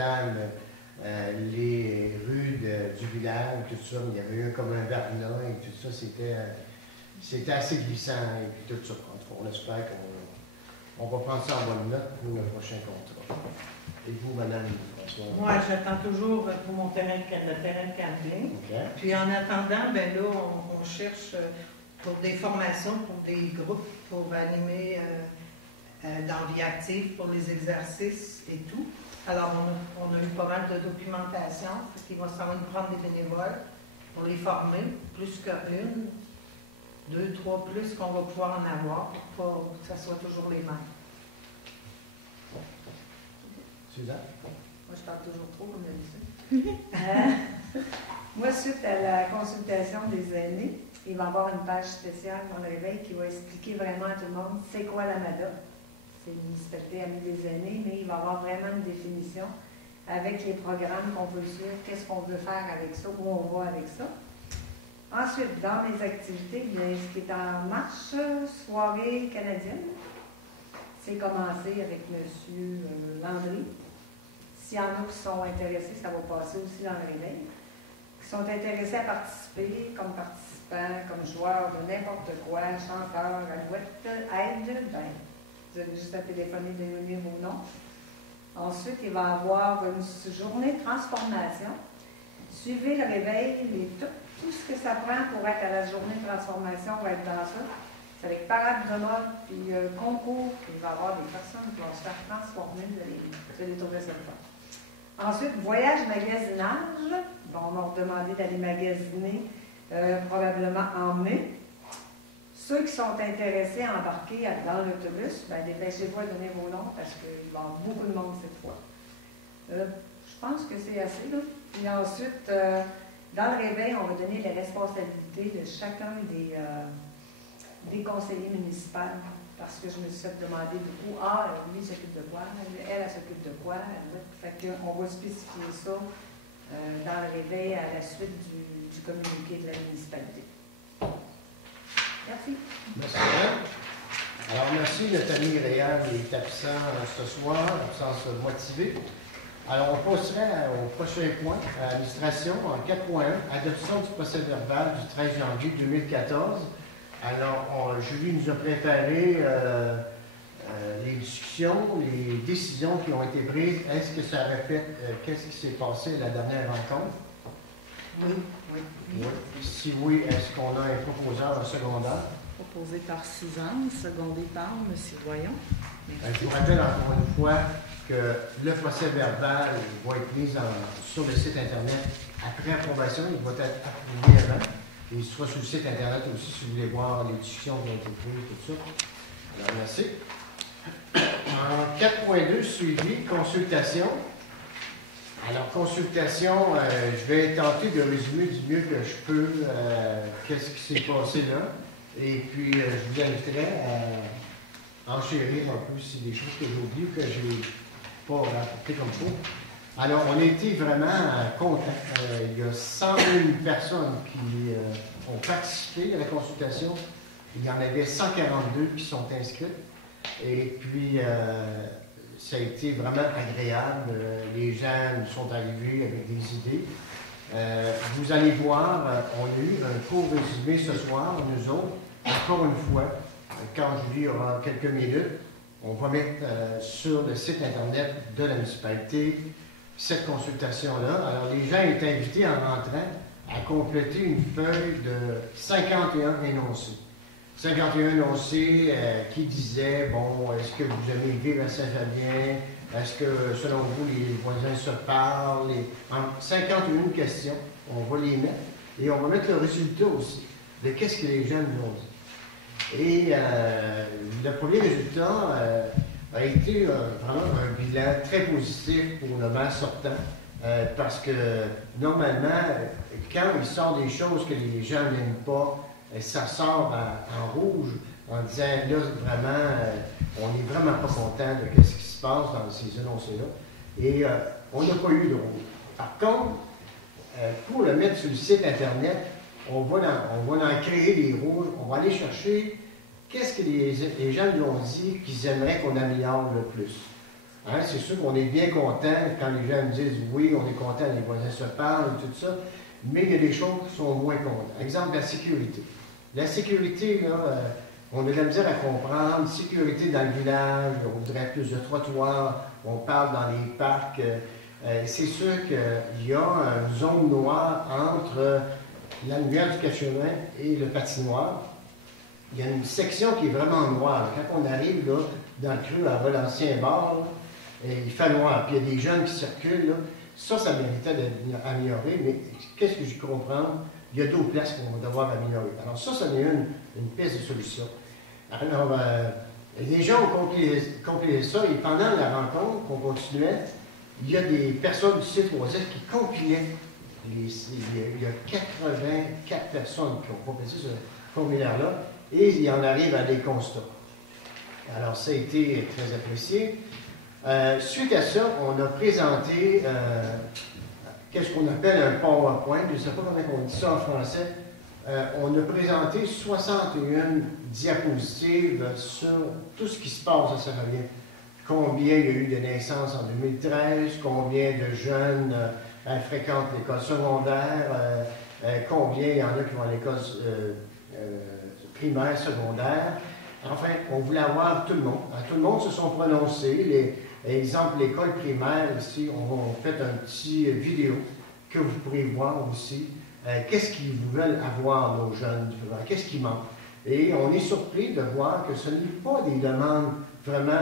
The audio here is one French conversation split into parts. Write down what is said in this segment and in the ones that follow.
Sainte-Anne, les rues du village, tout ça. Il y avait eu comme un verglas et tout ça. C'était assez glissant et puis tout ça. En tout cas, on espère qu'on va prendre ça en bonne note pour le prochain contrat. Et vous, madame François? Moi, j'attends toujours pour mon terrain, le terrain de camping. Okay. Puis en attendant, ben là, on cherche pour des formations, pour des groupes, pour animer dans Vie active, pour les exercices et tout. Alors, on a eu pas mal de documentation. Il va falloir prendre des bénévoles pour les former, plus qu'une, 2, 3 plus qu'on va pouvoir en avoir pour que ça soit toujours les mêmes. Suzanne? Moi, je parle toujours trop, comme d'habitude. Moi, suite à la consultation des aînés, il va y avoir une page spéciale dans le réveil qui va expliquer vraiment à tout le monde c'est quoi la MADA. C'est une municipalité amie des aînés, mais il va y avoir vraiment une définition avec les programmes qu'on veut suivre, qu'est-ce qu'on veut faire avec ça, où on va avec ça. Ensuite, dans les activités, bien, ce qui est en marche, soirée canadienne, c'est commencé avec M. Landry. S'il y en a qui sont intéressés, ça va passer aussi dans le réveil. Qui sont intéressés à participer comme participants, comme joueurs de n'importe quoi, chanteurs, alouettes, aide, ben, vous avez juste à téléphoner, donner vos noms. Ensuite, il va y avoir une journée de transformation. Suivez le réveil, tout ce que ça prend pour être à la journée de transformation va être dans ça. C'est avec parade de mode, puis concours, puis il va y avoir des personnes qui vont se faire transformer, vous allez trouver ça le fun. Ensuite, voyage magasinage. Bon, on m'a demandé d'aller magasiner probablement en mai. Ceux qui sont intéressés à embarquer dans l'autobus, ben, dépêchez-vous à donner vos noms parce qu'il va y avoir beaucoup de monde cette fois. Je pense que c'est assez, là. Puis ensuite, dans le réveil, on va donner les responsabilités de chacun des conseillers municipaux. Parce que je me suis fait demander beaucoup, lui s'occupe de quoi, elle s'occupe de quoi. Fait qu'on va spécifier ça dans le réveil à la suite du communiqué de la municipalité. Merci. Merci. Alors, merci, notre ami Réal est absent ce soir, absence motivée. Alors, on passerait au prochain point, à l'administration, en 4.1, adoption du procès-verbal du 13 janvier 2014. Alors, Julie nous a préparé les discussions, les décisions qui ont été prises. Est-ce que ça répète qu'est-ce qui s'est passé à la dernière rencontre? Oui. Si oui, est-ce qu'on a un proposeur en secondaire? Proposé par Suzanne, secondé par M. Voyon. Je vous rappelle encore une fois que le procès-verbal va être mis sur le site Internet après approbation. Il va être approuvé avant. Et il sera sur le site Internet aussi si vous voulez voir les discussions qui ont été prises, tout ça. Alors, merci. En 4.2, suivi, consultation. Alors, consultation, je vais tenter de résumer du mieux que je peux qu'est-ce qui s'est passé là. Et puis, je vous inviterai à enchérir un peu si des choses que j'ai oubliées ou que je n'ai pas rapportées comme il faut. Alors, on a été vraiment contents. Il y a 101 personnes qui ont participé à la consultation. Il y en avait 142 qui sont inscrites. Et puis, ça a été vraiment agréable. Les gens nous sont arrivés avec des idées. Vous allez voir, on a eu un court résumé ce soir, nous autres. Encore une fois, quand Julie aura quelques minutes, on va mettre sur le site Internet de la municipalité cette consultation-là. Alors, les gens étaient invités en rentrant à compléter une feuille de 51 énoncés. 51 énoncés qui disaient, bon, est-ce que vous aimez vivre à Saint-Fabien? Est-ce que, selon vous, les voisins se parlent? 51 questions, on va les mettre. Et on va mettre le résultat aussi de qu'est-ce que les gens nous ont dit. Et le premier résultat a été vraiment un bilan très positif pour le maire sortant, parce que normalement, quand il sort des choses que les gens n'aiment pas, ça sort en rouge en disant là, vraiment, on n'est vraiment pas content de ce qui se passe dans ces énoncés-là. Et on n'a pas eu de rouge. Par contre, pour le mettre sur le site Internet, on va en créer des rouges, on va aller chercher qu'est-ce que les gens nous ont dit qu'ils aimeraient qu'on améliore le plus. Hein, c'est sûr qu'on est bien content quand les gens me disent oui, on est content, les voisins se parlent, tout ça, mais il y a des choses qui sont moins contents. Exemple, la sécurité. La sécurité, là, on a de la misère à comprendre. Sécurité dans le village, on voudrait plus de trottoirs, on parle dans les parcs. C'est sûr qu'il y a une zone noire entre la lumière du cachemin et le patinoire. Il y a une section qui est vraiment noire. Quand on arrive là, dans le creux à l'ancien bar, là, il fait noir. Puis il y a des jeunes qui circulent. Là. Ça méritait d'être amélioré, mais qu'est-ce que je comprends? Il y a d'autres places qu'on va devoir améliorer. Alors ça est une piste de solution. Alors, les gens ont compilé ça, et pendant la rencontre qu'on continuait, il y a des personnes du site Oisef qui compilaient. Il y a 84 personnes qui ont compilé ce formulaire-là, et il en arrive à des constats. Alors, ça a été très apprécié. Suite à ça, on a présenté qu'est-ce qu'on appelle un PowerPoint. Je ne sais pas comment on dit ça en français. On a présenté 61 diapositives sur tout ce qui se passe à Saint-Fabien. Combien il y a eu de naissances en 2013, combien de jeunes fréquentent l'école secondaire, combien il y en a qui vont à l'école primaire, secondaire. Enfin, on voulait avoir tout le monde. Tout le monde se sont prononcés. Exemple, l'école primaire, ici, on fait un petit vidéo que vous pourrez voir aussi. Qu'est-ce qu'ils veulent avoir, nos jeunes? Qu'est-ce qui manque? Et on est surpris de voir que ce n'est pas des demandes vraiment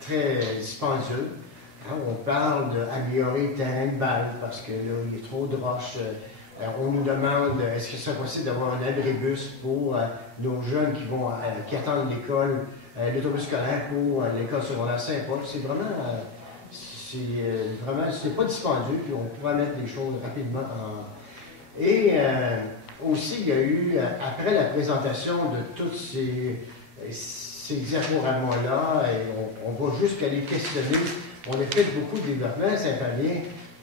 très dispendieuses. Hein, on parle d'améliorer le terrain de balle parce que là, il est trop de roches. On nous demande, est-ce que c'est possible d'avoir un abribus pour nos jeunes qui attendent l'école, l'autobus scolaire pour l'école secondaire Saint-Paul? C'est pas dispendieux, puis on pourra mettre les choses rapidement en... Et aussi, il y a eu, après la présentation de tous ces diaporamas, et on va jusqu'à les questionner. On a fait beaucoup de développement à Saint-Fabien,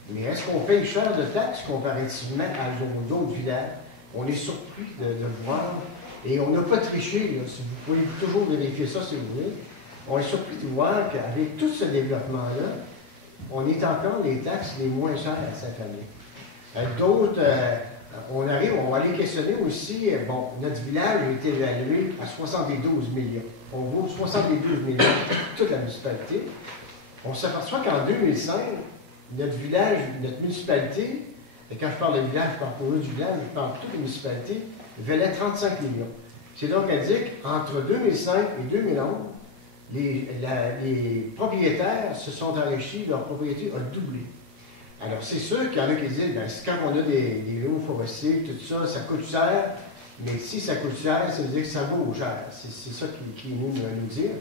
mais est-ce qu'on paye cher de taxes comparativement à d'autres villages? On est surpris de voir, et on n'a pas triché, là, si vous pouvez toujours vérifier ça si vous voulez. On est surpris de voir qu'avec tout ce développement-là, on est encore les taxes les moins chères à Saint-Fabien. D'autres, on va aller questionner aussi, bon, notre village a été évalué à 72 millions. On vaut 72 millions toute la municipalité. On s'aperçoit qu'en 2005, notre village, notre municipalité, et quand je parle de village, je parle pas du village, je parle de toute la municipalité, valait 35 millions. C'est donc à dire qu'entre 2005 et 2011, les propriétaires se sont enrichis, leur propriété a doublé. Alors, c'est sûr qu'il y en a qui disent, bien, quand on a des lots forestiers, tout ça, ça coûte cher, mais si ça coûte cher, ça veut dire que ça vaut cher. C'est ça qui nous dire.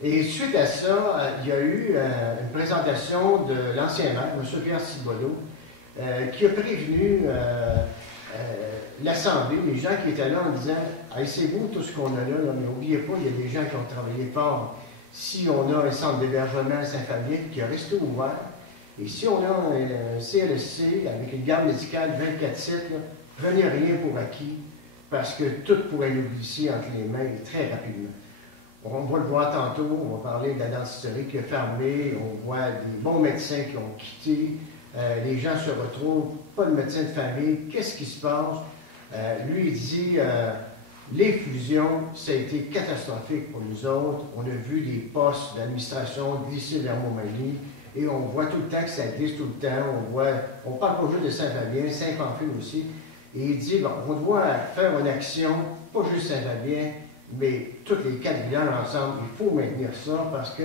Et suite à ça, il y a eu une présentation de l'ancien maire, M. Pierre Thibodeau, qui a prévenu l'Assemblée, les gens qui étaient là en disant « Hey, c'est beau tout ce qu'on a là, mais n'oubliez pas, il y a des gens qui ont travaillé fort. Si on a un centre d'hébergement à Saint-Fabien qui a resté ouvert, et si on a un CLSC avec une garde médicale 24/7, prenez rien pour acquis, parce que tout pourrait nous glisser entre les mains très rapidement. » On va le voir tantôt, on va parler de la dentisterie qui est fermée, on voit des bons médecins qui ont quitté, les gens se retrouvent, pas de médecin de famille, qu'est-ce qui se passe? Lui, il dit, les fusions, ça a été catastrophique pour nous autres. On a vu des postes d'administration glisser vers Montmagny, et on voit tout le temps que ça glisse tout le temps. On parle pas juste de Saint-Fabien, Saint-Pamphile aussi. Et il dit, bon, on doit faire une action, pas juste Saint-Fabien, mais tous les 4 villages ensemble. Il faut maintenir ça parce que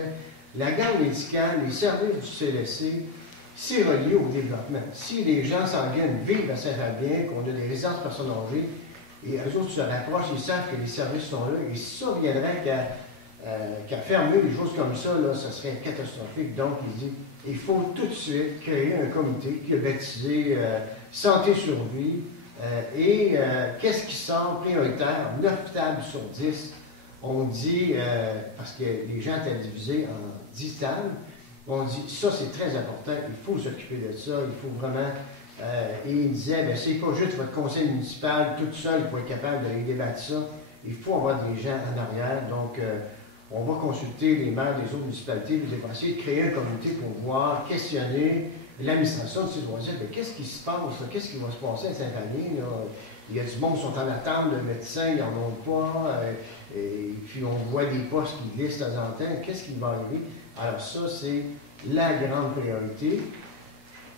la garde médicale, les services du CLSC, c'est relié au développement. Si les gens s'en viennent vivre à Saint-Fabien, qu'on a des résidences personnes âgées, et eux autres se rapprochent, ils savent que les services sont là, et si ça viendrait qu'à fermer des choses comme ça, là, ça serait catastrophique. Donc, il dit, il faut tout de suite créer un comité qui est baptisé Santé-Survie. Qu'est-ce qui sort prioritaire? 9 tables sur 10. On dit, parce que les gens étaient divisés en 10 tables, on dit, ça c'est très important, il faut s'occuper de ça, il faut vraiment... et il disait, bien, c'est pas juste votre conseil municipal tout seul pour être capable de débattre ça, il faut avoir des gens en arrière. Donc, on va consulter les maires des autres municipalités, puis on va essayer de créer un comité pour voir, questionner l'administration de ces loisirs. Qu'est-ce qui se passe? Qu'est-ce qui va se passer à Saint-Denis? Il y a du monde qui sont en attente de médecins, ils n'en ont pas. Et puis on voit des postes qui glissent de temps en temps. Qu'est-ce qui va arriver? Alors ça, c'est la grande priorité.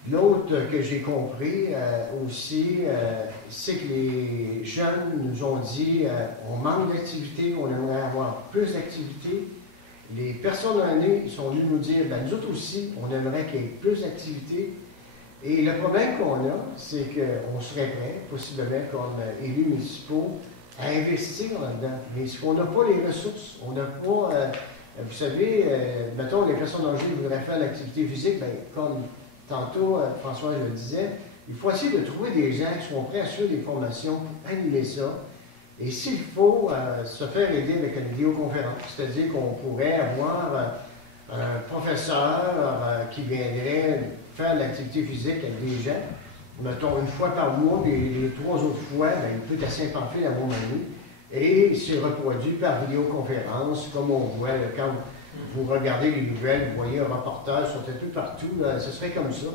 L'autre que j'ai compris aussi, c'est que les jeunes nous ont dit on manque d'activité, on aimerait avoir plus d'activité. Les personnes aînées sont venues nous dire nous autres aussi, on aimerait qu'il y ait plus d'activité. Et le problème qu'on a, c'est qu'on serait prêt, possiblement comme élus municipaux, à investir là-dedans. Mais ce qu'on n'a pas les ressources, on n'a pas, vous savez, mettons, les personnes âgées voudraient faire l'activité physique, comme tantôt, François le disait, il faut essayer de trouver des gens qui sont prêts à suivre des formations pour animer ça. Et s'il faut se faire aider avec une vidéoconférence, c'est-à-dire qu'on pourrait avoir un professeur qui viendrait faire de l'activité physique avec des gens, mettons une fois par mois, puis les 3 autres fois, il peut être à Saint-Pamphile à Montmagny, et c'est reproduit par vidéoconférence, comme on voit quand vous regardez les nouvelles, vous voyez un reportage sur tout partout, ce serait comme ça.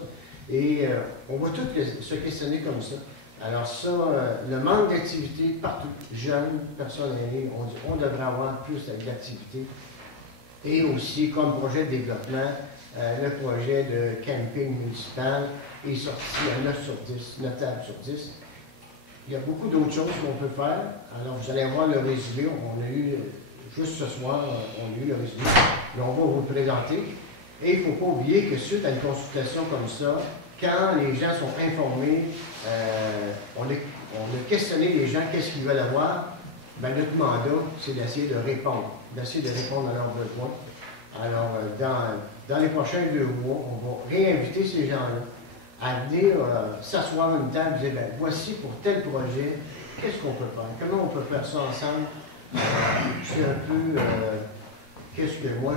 Et on va tous se questionner comme ça. Alors ça, le manque d'activité partout, jeunes, personnes aînées, on devrait avoir plus d'activité. Et aussi, comme projet de développement, le projet de camping municipal est sorti à 9 sur 10, notable sur 10. Il y a beaucoup d'autres choses qu'on peut faire. Alors, vous allez voir le résumé. On a eu, juste ce soir, on a eu le résumé. Mais on va vous le présenter. Et il ne faut pas oublier que suite à une consultation comme ça, quand les gens sont informés, on a questionné les gens, qu'est-ce qu'ils veulent avoir. Notre mandat, c'est d'essayer de répondre à leurs besoins. Alors, dans les prochains 2 mois, on va réinviter ces gens-là à venir s'asseoir à une table et dire, voici pour tel projet, qu'est-ce qu'on peut faire? Comment on peut faire ça ensemble? C'est un peu qu'est-ce que moi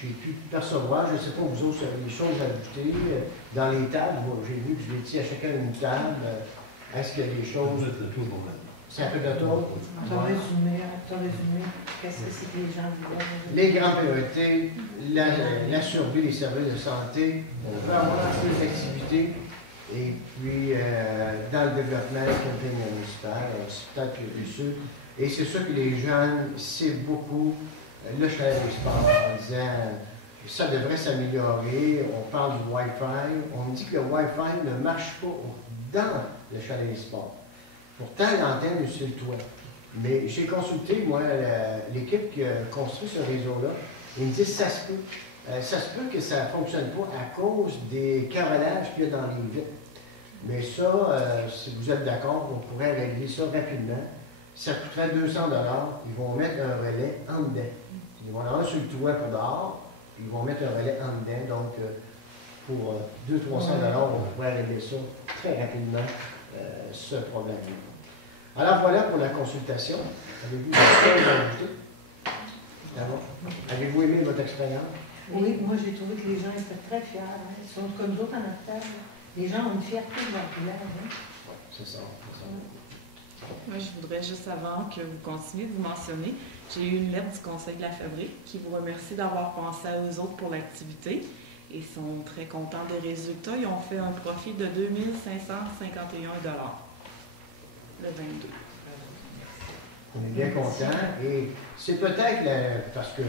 j'ai pu percevoir. Je ne sais pas, vous autres, des choses à ajouter. Dans les tables, j'ai vu que je l'ai dit à chacun une table. Est-ce qu'il y a des choses... Vous êtes le tour pour moi. C'est un peu de tour. Tu as résumé, qu'est-ce que c'est que les gens disent? Les grandes priorités, la survie des services de santé, on veut avoir plus d'activités, et puis dans le développement du camping municipal, c'est peut-être plus sûr. Et c'est sûr que les jeunes, c'est beaucoup le chalet des sports, en disant ça devrait s'améliorer, on parle du Wi-Fi, on me dit que le Wi-Fi ne marche pas dans le chalet des sports. Pourtant, l'antenne est sur le toit. Mais j'ai consulté, moi, l'équipe qui a construit ce réseau-là. Ils me disent ça se peut. Ça se peut que ça ne fonctionne pas à cause des carrelages qu'il y a dans les vitres. Mais ça, si vous êtes d'accord, on pourrait régler ça rapidement. Ça coûterait 200 $. Ils vont mettre un relais en dedans. Ils vont en avoir sur le toit pour dehors. Ils vont mettre un relais en dedans. Donc, pour 200-300 $, on pourrait régler ça très rapidement. Ce problème-là. Alors voilà pour la consultation. Avez-vous des choses à ajouter? D'abord, avez-vous aimé votre expérience? Oui, moi j'ai trouvé que les gens étaient très fiers. Ils sont comme d'autres en affaires. Les gens ont une fierté de leur village. C'est ça. Moi, je voudrais juste avant que vous continuiez de vous mentionner, j'ai eu une lettre du Conseil de la Fabrique qui vous remercie d'avoir pensé à eux autres pour l'activité. Ils sont très contents des résultats. Ils ont fait un profit de 2 551 $ le 22. On est bien contents. Et c'est peut-être, parce que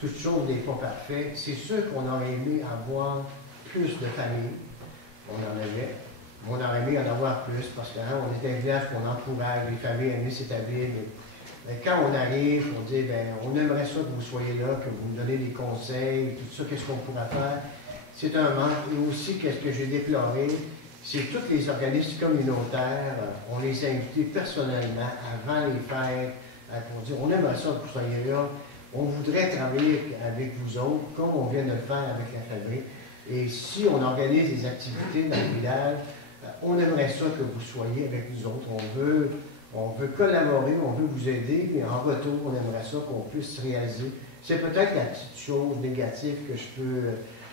toute chose n'est pas parfaite, c'est sûr qu'on aurait aimé avoir plus de familles. On en avait. On aurait aimé en avoir plus parce qu'on est un village qu'on encourage les familles à venir s'établir. Quand on arrive, on dit, on aimerait ça que vous soyez là, que vous nous donnez des conseils, tout ça, qu'est-ce qu'on pourrait faire. C'est un manque. Et aussi, qu'est-ce que j'ai déploré, c'est tous les organismes communautaires, on les a invités personnellement avant les fêtes pour dire, on aimerait ça que vous soyez là, on voudrait travailler avec vous autres, comme on vient de le faire avec la fabrique. Et si on organise des activités dans le village, on aimerait ça que vous soyez avec nous autres. On veut collaborer, on veut vous aider, mais en retour, on aimerait ça qu'on puisse réaliser. C'est peut-être la petite chose négative que je peux...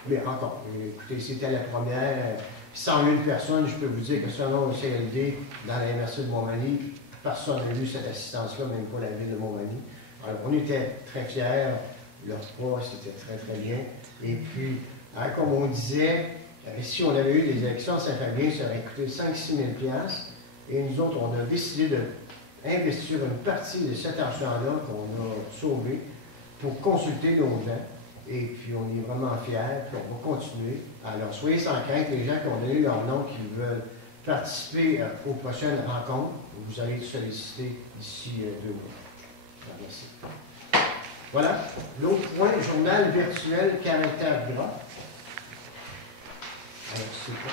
Mais encore, écoutez, c'était la première. 100 000 personnes, je peux vous dire que selon le CLD, dans la MRC de Montmagny, personne n'a eu cette assistance-là, même pas la ville de Montmagny. Alors, on était très fiers. Leur repas, c'était très, très bien. Et puis, hein, comme on disait, si on avait eu des élections à Saint-Fabien, ça aurait coûté 5-6 000 $. Et nous autres, on a décidé d'investir une partie de cet argent-là qu'on a sauvé pour consulter nos gens. Et puis, on est vraiment fiers, puis on va continuer. Alors, soyez sans crainte, les gens qui ont donné leur nom, qui veulent participer aux prochaines rencontres, vous allez être sollicités d'ici 2 mois. Merci. Voilà. L'autre point, journal virtuel caractère gras. Alors, c'est quoi?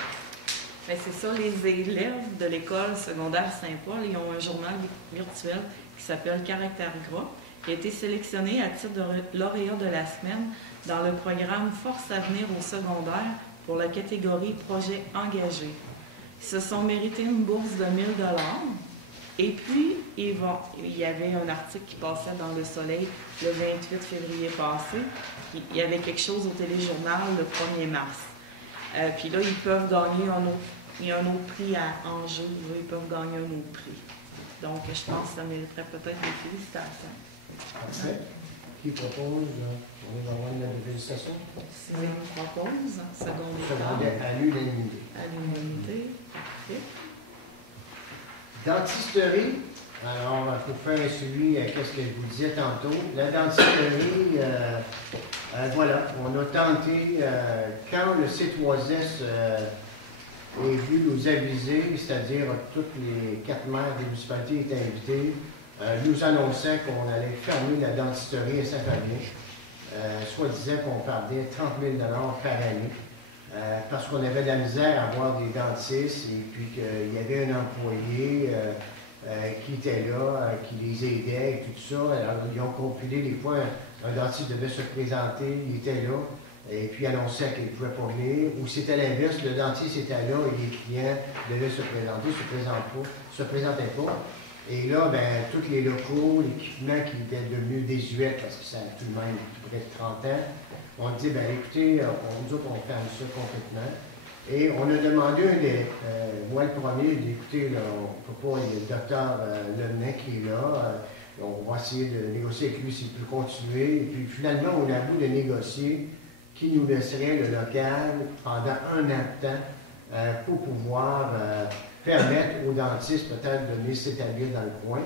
Bien, c'est ça, les élèves de l'école secondaire Saint-Paul, ils ont un journal virtuel qui s'appelle Caractère gras, qui a été sélectionné à titre de lauréat de la semaine dans le programme Force à venir au secondaire pour la catégorie Projet engagé. Ils se sont mérités une bourse de 1 000 $. Et puis, il y avait un article qui passait dans Le Soleil le 28 février passé. Il y avait quelque chose au téléjournal le 1er mars. Puis là, ils peuvent gagner il y a un autre prix à enjeu. Là, ils peuvent gagner un autre prix. Donc, je pense que ça mériterait peut-être des félicitations. Parfait. Qui propose? On va avoir une félicitations. Si on propose, Secondaire à l'unanimité. À l'unanimité. Parfait. Dentisterie. Alors, pour faire un suivi à ce que je vous disais tantôt, la dentisterie, voilà, on a tenté, quand le C3S est venu nous aviser, c'est-à-dire toutes les 4 maires des municipalités étaient invitées, nous annonçait qu'on allait fermer la dentisterie à Saint-Fabien. Soit disait qu'on perdait 30 000 $ par année, parce qu'on avait de la misère à avoir des dentistes et puis qu'il y avait un employé qui était là, qui les aidait et tout ça. Alors, ils ont compilé des fois, un dentiste devait se présenter, il était là, et puis annonçait qu'il ne pouvait pas venir. Ou c'était l'inverse, le dentiste était là et les clients devaient se présenter, se présentaient pas. Et là, ben, tous les locaux, l'équipement qui était devenu désuet, parce que ça a tout de même près de 30 ans, on dit, ben écoutez, nous autres, on ferme ça complètement. Et on a demandé un délai. Moi, le premier, j'ai dit, écoutez, là, on ne peut pas, il y a le docteur Lemenet qui est là, on va essayer de négocier avec lui s'il peut continuer. Et puis finalement, on a voulu de négocier qui nous laisserait le local pendant 1 an de temps pour pouvoir permettre aux dentistes peut-être de venir s'établir dans le coin.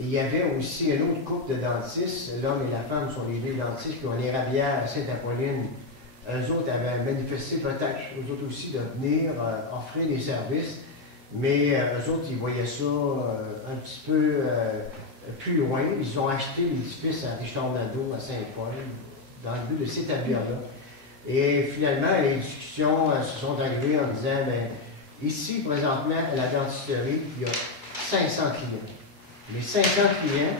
Et il y avait aussi un autre couple de dentistes, l'homme et la femme sont les deux dentistes, qui ont les Rabières à Sainte-Apolline. Eux autres avaient manifesté peut-être, eux autres aussi, de venir offrir des services, mais eux autres, ils voyaient ça un petit peu plus loin. Ils ont acheté l'édifice à Richard-Nadeau, à Saint-Paul, dans le but de s'établir là. Et finalement, les discussions se sont arrivées en disant, bien, ici, présentement, à la dentisterie, il y a 500 clients. Mais 500 clients,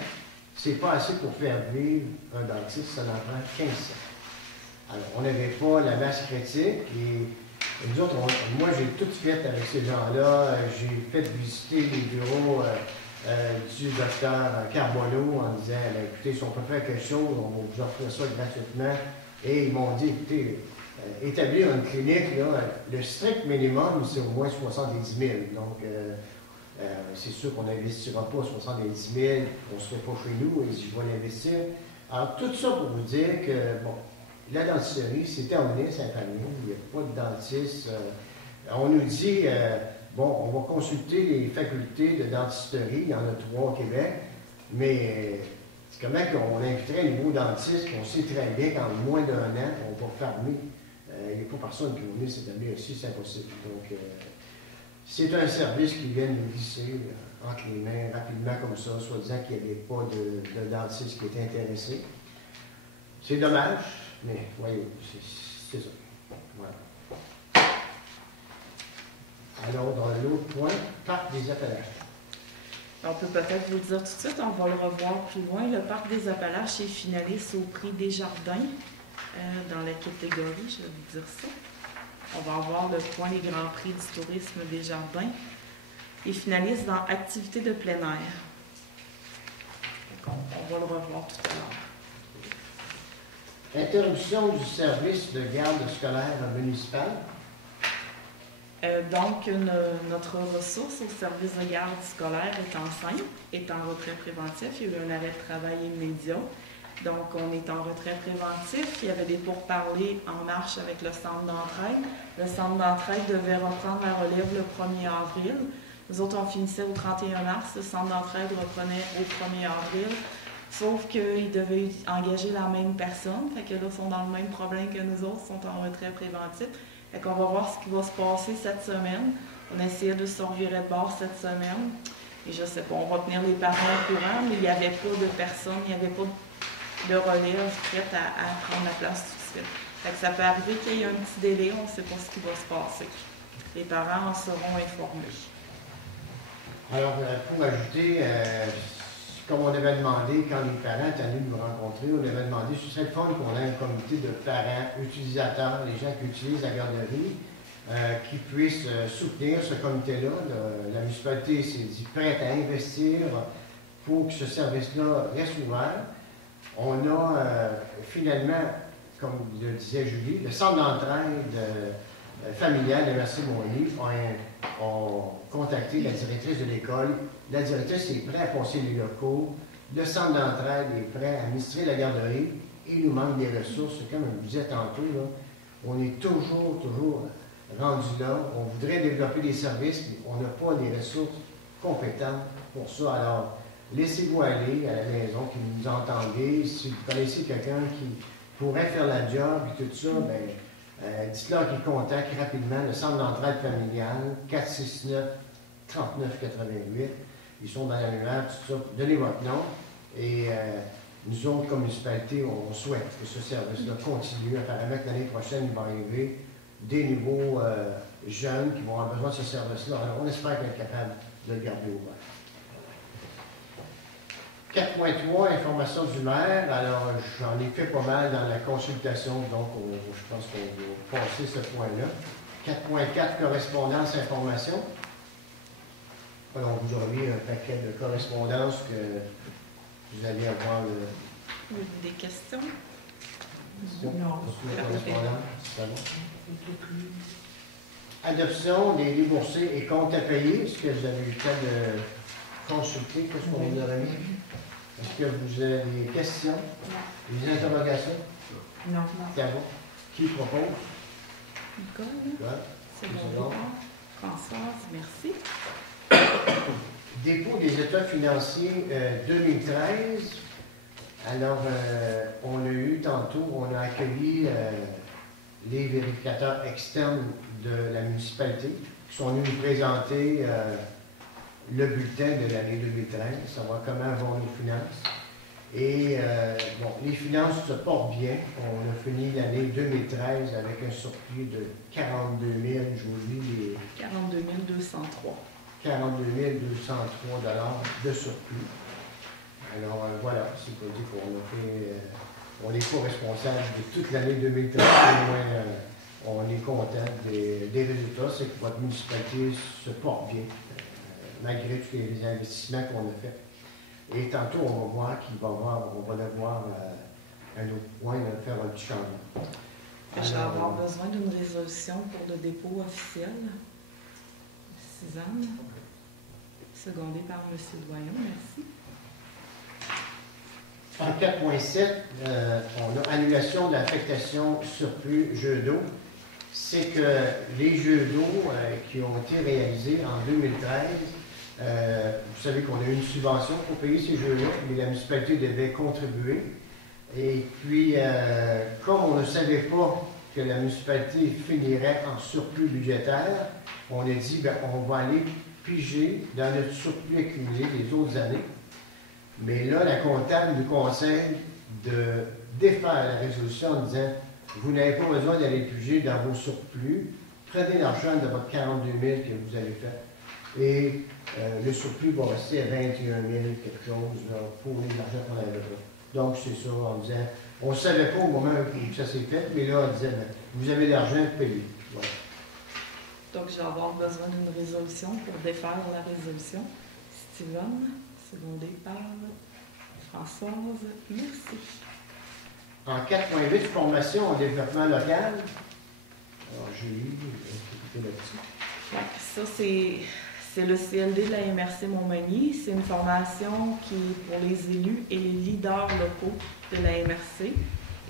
c'est pas assez pour faire vivre un dentiste, ça en prend 1500. Alors, on n'avait pas la masse critique et nous autres, moi, j'ai tout fait avec ces gens-là. J'ai fait visiter les bureaux du docteur Carbonneau en disant, ben, écoutez, si on peut faire quelque chose, on va vous offrir ça gratuitement. Et ils m'ont dit, écoutez, établir une clinique, là, le strict minimum, c'est au moins 70 000. Donc, c'est sûr qu'on n'investira pas 70 000, on ne se fait pas chez nous, et si je vais l'investir. Alors, tout ça pour vous dire que, bon, la dentisterie, c'est terminé, Saint-Fabien, il n'y a pas de dentiste. On nous dit, bon, on va consulter les facultés de dentisterie, il y en a 3 au Québec, mais c'est comment qu'on inviterait un nouveau dentiste, qu'on sait très bien qu'en moins d'1 an, on va fermer. Il n'y a pas personne qui va venir s'établir ici, c'est impossible. Donc, c'est un service qui vient nous glisser entre les mains rapidement comme ça, soit disant qu'il n'y avait pas de dentiste qui était intéressé. C'est dommage, mais voyez, c'est ça. Voilà. Alors, dans l'autre point, Parc des Appalaches. On peut peut-être vous le dire tout de suite, on va le revoir plus loin. Le Parc des Appalaches est finaliste au prix Desjardins dans la catégorie, je vais vous dire ça. On va avoir le point les Grands Prix du tourisme Desjardins et finaliste dans Activités de plein air. Donc, on va le revoir tout à l'heure. Interruption du service de garde scolaire municipal. Donc, notre ressource au service de garde scolaire est enceinte, est en retrait préventif. Il y a eu un arrêt de travail immédiat. Donc, on est en retrait préventif. Il y avait des pourparlers en marche avec le centre d'entraide. Le centre d'entraide devait reprendre la relève le 1er avril. Nous autres, on finissait au 31 mars. Le centre d'entraide reprenait au 1er avril. Sauf qu'ils devaient engager la même personne. Fait que là, ils sont dans le même problème que nous autres, ils sont en retrait préventif. Fait qu'on va voir ce qui va se passer cette semaine. On essayait de se revirer de bord cette semaine. Et je sais pas, on va tenir les parents au courant, mais il n'y avait pas de personne, il n'y avait pas de relève prête à prendre la place tout de suite. Fait que ça peut arriver qu'il y ait un petit délai, on ne sait pas ce qui va se passer. Les parents en seront informés. Alors, pour ajouter, comme on avait demandé, quand les parents étaient venus nous rencontrer, on avait demandé sur cette forme qu'on ait un comité de parents, utilisateurs, les gens qui utilisent la garderie, qui puissent soutenir ce comité-là. La municipalité s'est dit prête à investir pour que ce service-là reste ouvert. On a finalement, comme le disait Julie, le centre d'entraide familiale de Mercier-Monnier ont contacté la directrice de l'école. La directrice est prête à passer les locaux. Le centre d'entraide est prêt à administrer la garderie. Il nous manque des ressources. Comme je vous disais tantôt, là, on est toujours rendu là. On voudrait développer des services, mais on n'a pas les ressources compétentes pour ça. Alors, laissez-vous aller à la maison, qui nous entendez. Si vous connaissez quelqu'un qui pourrait faire la job et tout ça, bien, dites-leur qu'ils contactent rapidement le centre d'entraide familiale, 469-3988. Ils sont dans la lumière, tout ça. Donnez votre nom. Et nous autres, comme municipalité, on souhaite que ce service-là continue. Apparemment que l'année prochaine, il va arriver des nouveaux jeunes qui vont avoir besoin de ce service-là. Alors, on espère qu'on est capable de le garder ouvert. 4.3, information du maire. Alors, j'en ai fait pas mal dans la consultation, donc je pense qu'on va passer ce point-là. 4.4, correspondance, information. Alors, on vous a mis un paquet de correspondances que vous allez avoir. Des questions? Non. Ça va? Adoption des déboursés et comptes à payer. Est-ce que vous avez eu le temps de consulter? Qu'est-ce qu'on vous a remis? Est-ce que vous avez des questions? Des interrogations? Non. C'est bon. Qui propose? Nicole? C'est bon. bon. Françoise, merci. Dépôt des états financiers 2013. Alors, on a eu tantôt, on a accueilli les vérificateurs externes de la municipalité qui sont venus nous présenter le bulletin de l'année 2013, savoir comment vont nos finances. Et bon, les finances se portent bien. On a fini l'année 2013 avec un surplus de 42 000, je vous dis les... 42 203. 42 203 $ de surplus. Alors voilà, c'est pas dit qu'on a fait... on n'est pas responsable de toute l'année 2013, mais on est content des résultats. C'est que votre municipalité se porte bien, malgré tous les investissements qu'on a faits. Et tantôt, on va voir on va avoir un autre point, faire un petit changement. Je vais avoir besoin d'une résolution pour le dépôt officiel. Suzanne, secondée par M. Doyon, merci. En 4.7, on a annulation de l'affectation surplus jeux d'eau. C'est que les jeux d'eau qui ont été réalisés en 2013, vous savez qu'on a eu une subvention pour payer ces jeux-là, mais la municipalité devait contribuer. Et puis, comme on ne savait pas que la municipalité finirait en surplus budgétaire, on a dit, bien, on va aller piger dans notre surplus accumulé des autres années. Mais là, la comptable nous conseille de défaire la résolution en disant, vous n'avez pas besoin d'aller piger dans vos surplus, prenez l'argent de votre 42 000 que vous avez fait. Et le surplus va rester à 21 000 quelque chose là, pour les argents qu'on avait là. Donc, c'est ça, en disant, on ne savait pas au moment où ça s'est fait, mais là, on disait, bien, vous avez l'argent payé. Voilà. Donc, je vais avoir besoin d'une résolution pour défaire la résolution. Steven, secondé par Françoise, merci. En 4.8, formation en développement local. Alors, j'ai eu, écoutez là-dessus. Ouais, ça, c'est le CLD de la MRC Montmagny. C'est une formation qui est pour les élus et les leaders locaux de la MRC.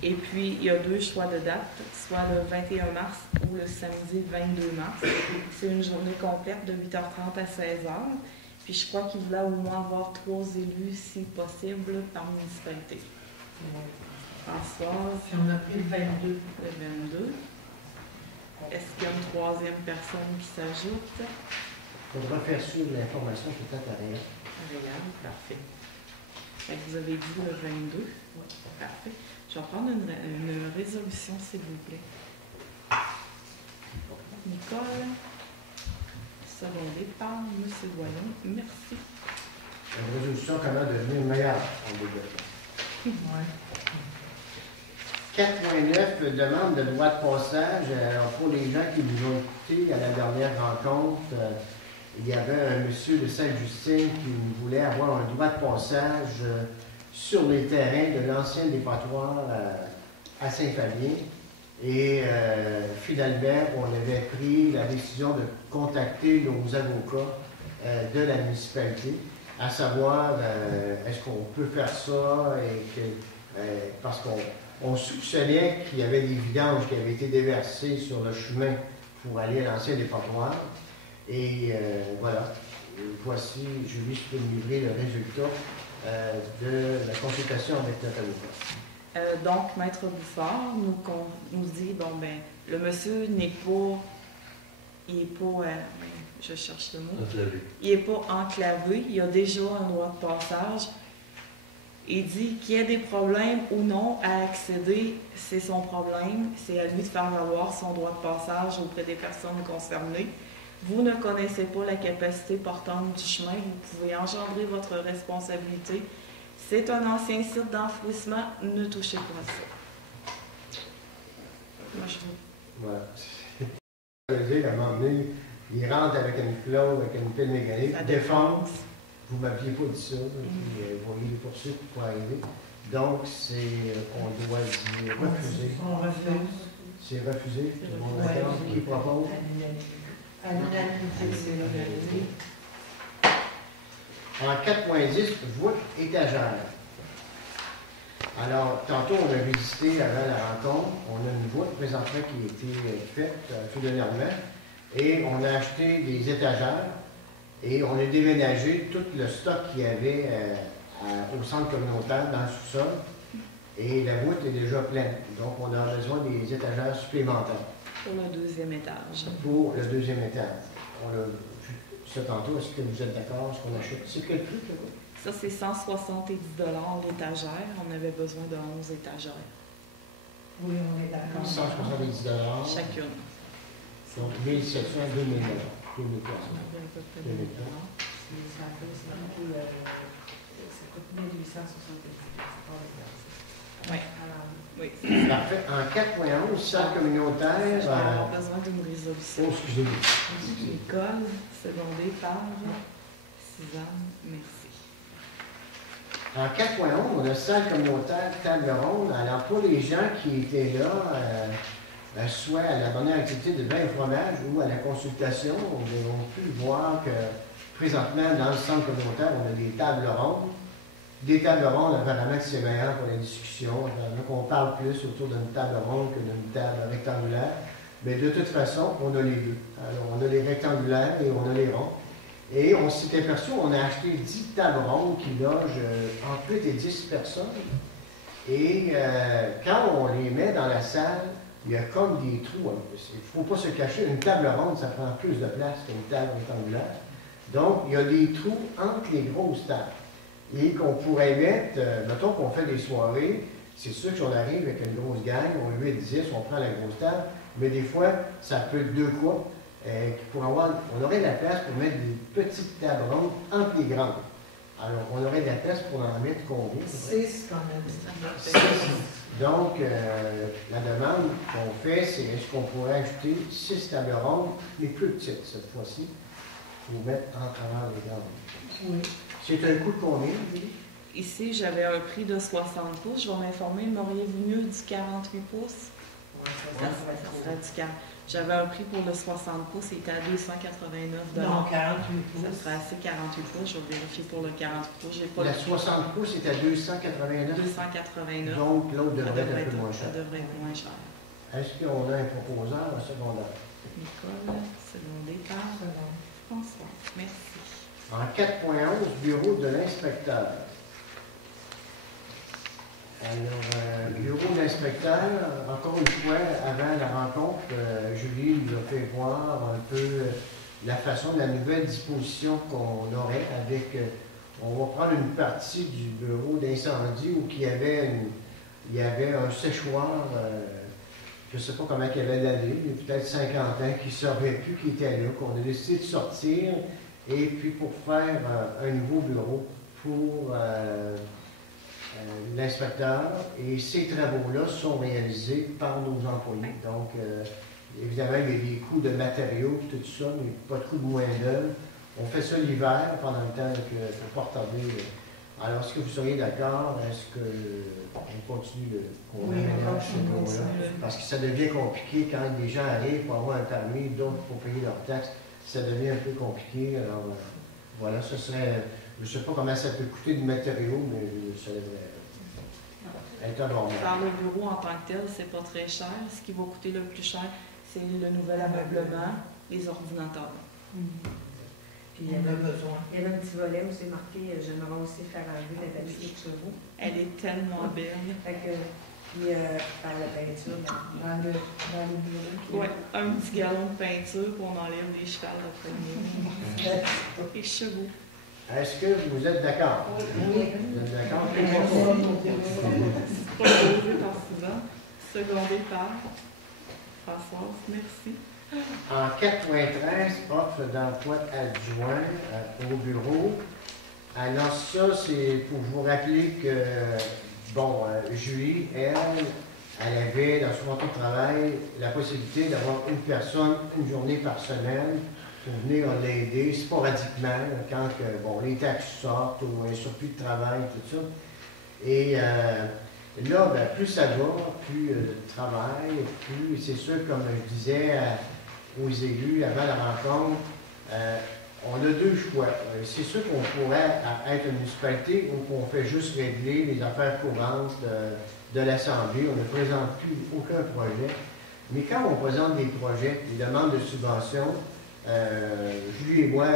Et puis, il y a 2 choix de date, soit le 21 mars ou le samedi 22 mars. C'est une journée complète de 8h30 à 16h. Puis, je crois qu'il voulait au moins avoir 3 élus, si possible, par municipalité. Françoise. Puis on a pris le 22. Le 22. Est-ce qu'il y a une 3e personne qui s'ajoute? Il faudra faire suivre l'information peut-être à rien. Réal, parfait. Fait que vous avez dit le 22? Oui. Parfait. Je vais prendre une résolution, s'il vous plaît. Nicole, secondée par M. Doyon. Merci. Une résolution comment devenir meilleure en développement. Oui. 4.9, demande de droit de passage. Alors, pour les gens qui nous ont écoutés à la dernière rencontre, il y avait un monsieur de Sainte-Justine qui voulait avoir un droit de passage sur les terrains de l'ancien dépotoir à Saint-Fabien. Et finalement, on avait pris la décision de contacter nos avocats de la municipalité, à savoir est-ce qu'on peut faire ça et que, parce qu'on soupçonnait qu'il y avait des vidanges qui avaient été déversées sur le chemin pour aller à l'ancien dépotoir. Et voilà, voici, Julie, je peux me livrer le résultat de la consultation avec notre avocat. Donc, Maître Bouffard nous dit, bon, ben, le monsieur n'est pas, il n'est pas, je cherche le mot, enclavé. Il n'est pas enclavé, il a déjà un droit de passage. Il dit qu'il y ait des problèmes ou non à accéder, c'est son problème, c'est à lui de faire valoir son droit de passage auprès des personnes concernées. Vous ne connaissez pas la capacité portante du chemin, vous pouvez engendrer votre responsabilité. C'est un ancien site d'enfouissement, ne touchez pas à ça. Moi, je... Voilà. Ça veut dire, à un moment donné, il rentre avec une flotte, avec une pelle mécanique, défense. Vous ne m'aviez pas dit ça, puis vous voyez les poursuites pour arriver. Donc, c'est, on doit dire refuser. On refuse. C'est refusé. Tout le monde d'accord? Qui propose? À l'unanimité, c'est l'unanimité. En 4.10, voûte étagère. Alors, tantôt, on a visité avant la rencontre, on a une voûte présentement qui a été faite tout dernièrement, et on a acheté des étagères, et on a déménagé tout le stock qu'il y avait au centre communautaire dans le sous-sol, et la voûte est déjà pleine. Donc, on a besoin des étagères supplémentaires. Pour le 2e étage. Pour le 2e étage. On a vu ça tantôt. Est-ce que vous êtes d'accord? Est-ce qu'on achète? C'est quel prix, là? Ça, c'est 170 l'étagère. On avait besoin de 11 étagères. Oui, on est d'accord. 170 chacune. Donc, 1700, 2000 2400. Ça coûte 1870. Oui. Oui. Parfait. En 4.11, salle communautaire. Je vais avoir besoin d'une résolution. Oh, excusez-moi. Nicole, secondée par Suzanne. Merci. En 4.11, on a salle communautaire, table ronde. Alors, pour les gens qui étaient là, soit à la dernière activité de vin et fromage ou à la consultation, on a pu voir que présentement, dans le centre communautaire, on a des tables rondes. Des tables rondes, apparemment, c'est meilleur pour la discussion. Apparemment qu'on parle plus autour d'une table ronde que d'une table rectangulaire. Mais de toute façon, on a les deux. Alors, on a les rectangulaires et on a les ronds. Et on s'est aperçu, on a acheté 10 tables rondes qui logent entre 8 et 10 personnes. Et quand on les met dans la salle, il y a comme des trous. Il ne faut pas se cacher. Une table ronde, ça prend plus de place qu'une table rectangulaire. Donc, il y a des trous entre les grosses tables. Et qu'on pourrait mettre, mettons qu'on fait des soirées, c'est sûr que si on arrive avec une grosse gang, on 8-10, on prend la grosse table, mais des fois, ça peut être 2 couples, on aurait de la place pour mettre des petites tables rondes entre les grandes. Alors, on aurait de la place pour en mettre combien? 6 quand même. 6. Donc, la demande qu'on fait, c'est est-ce qu'on pourrait ajouter 6 tables rondes, mais plus petites cette fois-ci, pour mettre en travers les grandes. Oui. C'est un coût de combien, Julie? Ici, j'avais un prix de 60 pouces. Je vais m'informer, m'auriez-vous mieux du 48 pouces? Ouais, Ça serait du 40. J'avais un prix pour le 60 pouces, c'était à 289 Non, 48 Ça pouces. serait assez 48 pouces. Je vais vérifier pour le 48 pouces. J'ai pas La le 60 pouces est à 289. 289. Donc, l'autre Ça devrait être un peu moins ça cher. devrait être moins cher. Est-ce qu'on a un proposeur en secondaire? Nicole, secondé par François. Merci. En 4.11, bureau de l'inspecteur. Alors, bureau d'inspecteur, encore une fois, avant la rencontre, Julie nous a fait voir un peu la façon, la nouvelle disposition qu'on aurait avec, on va prendre une partie du bureau d'incendie où il y avait un séchoir, je ne sais pas comment il avait lavé, mais peut-être 50 ans, qui ne savait plus qui était là, qu'on a décidé de sortir, et puis pour faire un nouveau bureau pour l'inspecteur, et ces travaux-là sont réalisés par nos employés. Donc, évidemment, il y a des coûts de matériaux, tout ça, mais pas de coûts de main-d'œuvre. On fait ça l'hiver, pendant le temps pour pas retarder. Alors, est-ce que vous seriez d'accord? Est-ce qu'on continue qu'on Oui, aménage ce on bureau-là? continue. Parce que ça devient compliqué quand des gens arrivent pour avoir un permis, d'autres pour payer leurs taxes. Ça devient un peu compliqué. Alors, voilà, ce serait... Je ne sais pas comment ça peut coûter de matériaux, mais ça devrait être normal. Faire le bureau en tant que tel, c'est pas très cher. Ce qui va coûter le plus cher, c'est le nouvel ameublement, les ordinateurs. Puis On a besoin. il y avait un petit volet où c'est marqué j'aimerais aussi faire enlever la batterie de chevaux. Elle est tellement belle. Fait que, puis faire la peinture dans le bureau. Ouais, un petit galon de peinture pour on enlève les chevals de premier. Les chevaux. Est-ce que vous êtes d'accord? Oui. Vous êtes d'accord? C'est pas le beau jeu en 6 ans. Secondé par Françoise, merci. En 4.13, offre d'emploi adjoint au bureau. Alors ça, c'est pour vous rappeler que, bon, Julie, elle avait dans son contrat de travail la possibilité d'avoir une personne, une journée par semaine pour venir l'aider sporadiquement quand bon, les taxes sortent ou un surplus de travail, tout ça. Et là, ben, plus ça va, plus de travail, plus c'est sûr, comme je disais aux élus avant la rencontre, on a deux choix. C'est sûr qu'on pourrait être une municipalité où on fait juste régler les affaires courantes de l'Assemblée. On ne présente plus aucun projet. Mais quand on présente des projets, des demandes de subventions, Julie et moi,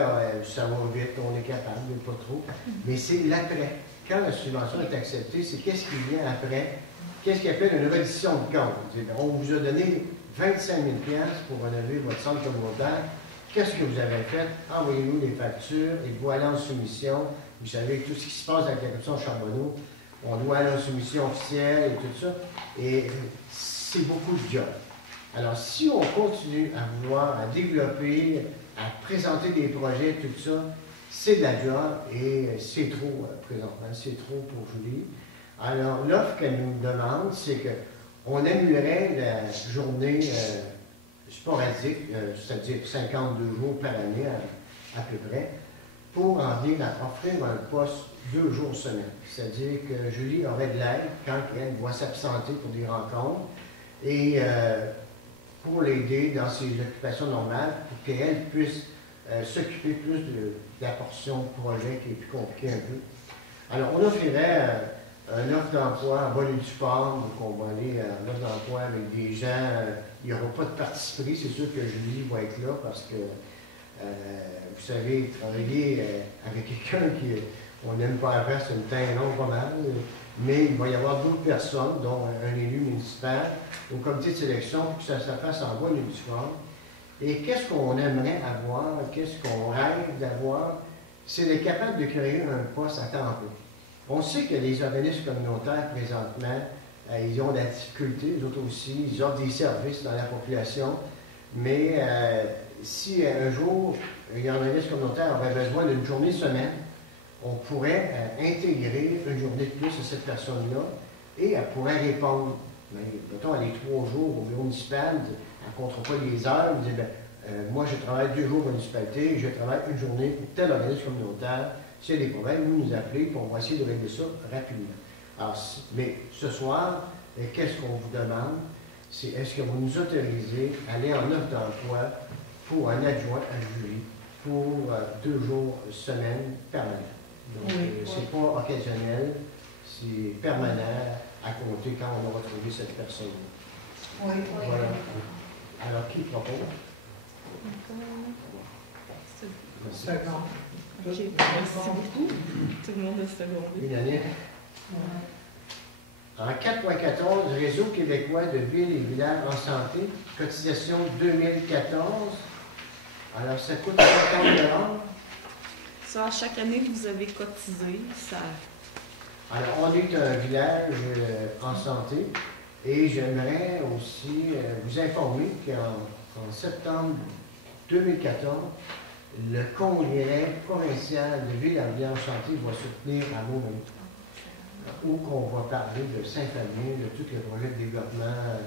ça va vite, on est capable, mais pas trop. Mais c'est l'après. Quand la subvention est acceptée, c'est qu'est-ce qui vient après? Qu'est-ce qui appelle une reddition de compte? On vous a donné 25 000 $ pour rénover votre centre communautaire. Qu'est-ce que vous avez fait? Envoyez-nous les factures et voilà en soumission. Vous savez, tout ce qui se passe avec la corruption Charbonneau, on doit aller en soumission officielle et tout ça. Et c'est beaucoup de job. Alors, si on continue à vouloir, à développer, à présenter des projets, tout ça, c'est de la job et c'est trop présentement, c'est trop pour Julie. Alors, l'offre qu'elle nous demande, c'est qu'on annulerait la journée sporadique, c'est-à-dire 52 jours par année à peu près, pour en venir à offrir un poste 2 jours semaine. C'est-à-dire que Julie aurait de l'aide quand elle doit s'absenter pour des rencontres et pour l'aider dans ses occupations normales pour qu'elle puisse s'occuper plus de la portion projet qui est plus compliquée un peu. Alors, on offrirait une offre d'emploi en bonne et due forme, donc on va aller en offre d'emploi avec des gens, il n'y aura pas de parti pris, c'est sûr que Julie va être là parce que, vous savez, travailler avec quelqu'un qu'on n'aime pas faire, c'est une teint long pas mal, mais il va y avoir d'autres personnes, dont un élu municipal, au comité de sélection pour que ça se fasse en bonne et due forme. Et qu'est-ce qu'on aimerait avoir, qu'est-ce qu'on rêve d'avoir, c'est d'être capable de créer un poste à temps plein. On sait que les organismes communautaires, présentement, ils ont de la difficulté, les autres aussi, ils offrent des services dans la population, mais si un jour, un organisme communautaire aurait besoin d'une journée semaine, on pourrait intégrer une journée de plus à cette personne-là et elle pourrait répondre. Mais, mettons, elle est 3 jours au bureau municipal, elle ne comptera pas les heures, elle dit, moi je travaille 2 jours à la municipalité, je travaille une journée pour tel organisme communautaire. S'il y a des problèmes, nous nous appeler, puis on va essayer de régler ça rapidement. Alors, mais ce soir, qu'est-ce qu'on vous demande? c'est est-ce que vous nous autorisez à aller en offre d'emploi pour un adjoint à Julie pour 2 jours semaine permanent. Donc, c'est pas occasionnel, c'est permanent à compter quand on aura trouvé cette personne. Oui. Voilà. Alors, qui propose? Second. OK, merci beaucoup. Tout le monde a secondé. Unanime. En 4.14, Réseau québécois de villes et villages en santé, cotisation 2014. Alors, ça coûte 50 $. Ça, à chaque année que vous avez cotisé, ça... Alors, on est un village en santé et j'aimerais aussi vous informer qu'en septembre 2014, le congrès provincial de villes et villages en santé va se tenir à Montmagny, où on va parler de Saint-Fabien, de tout le projet de développement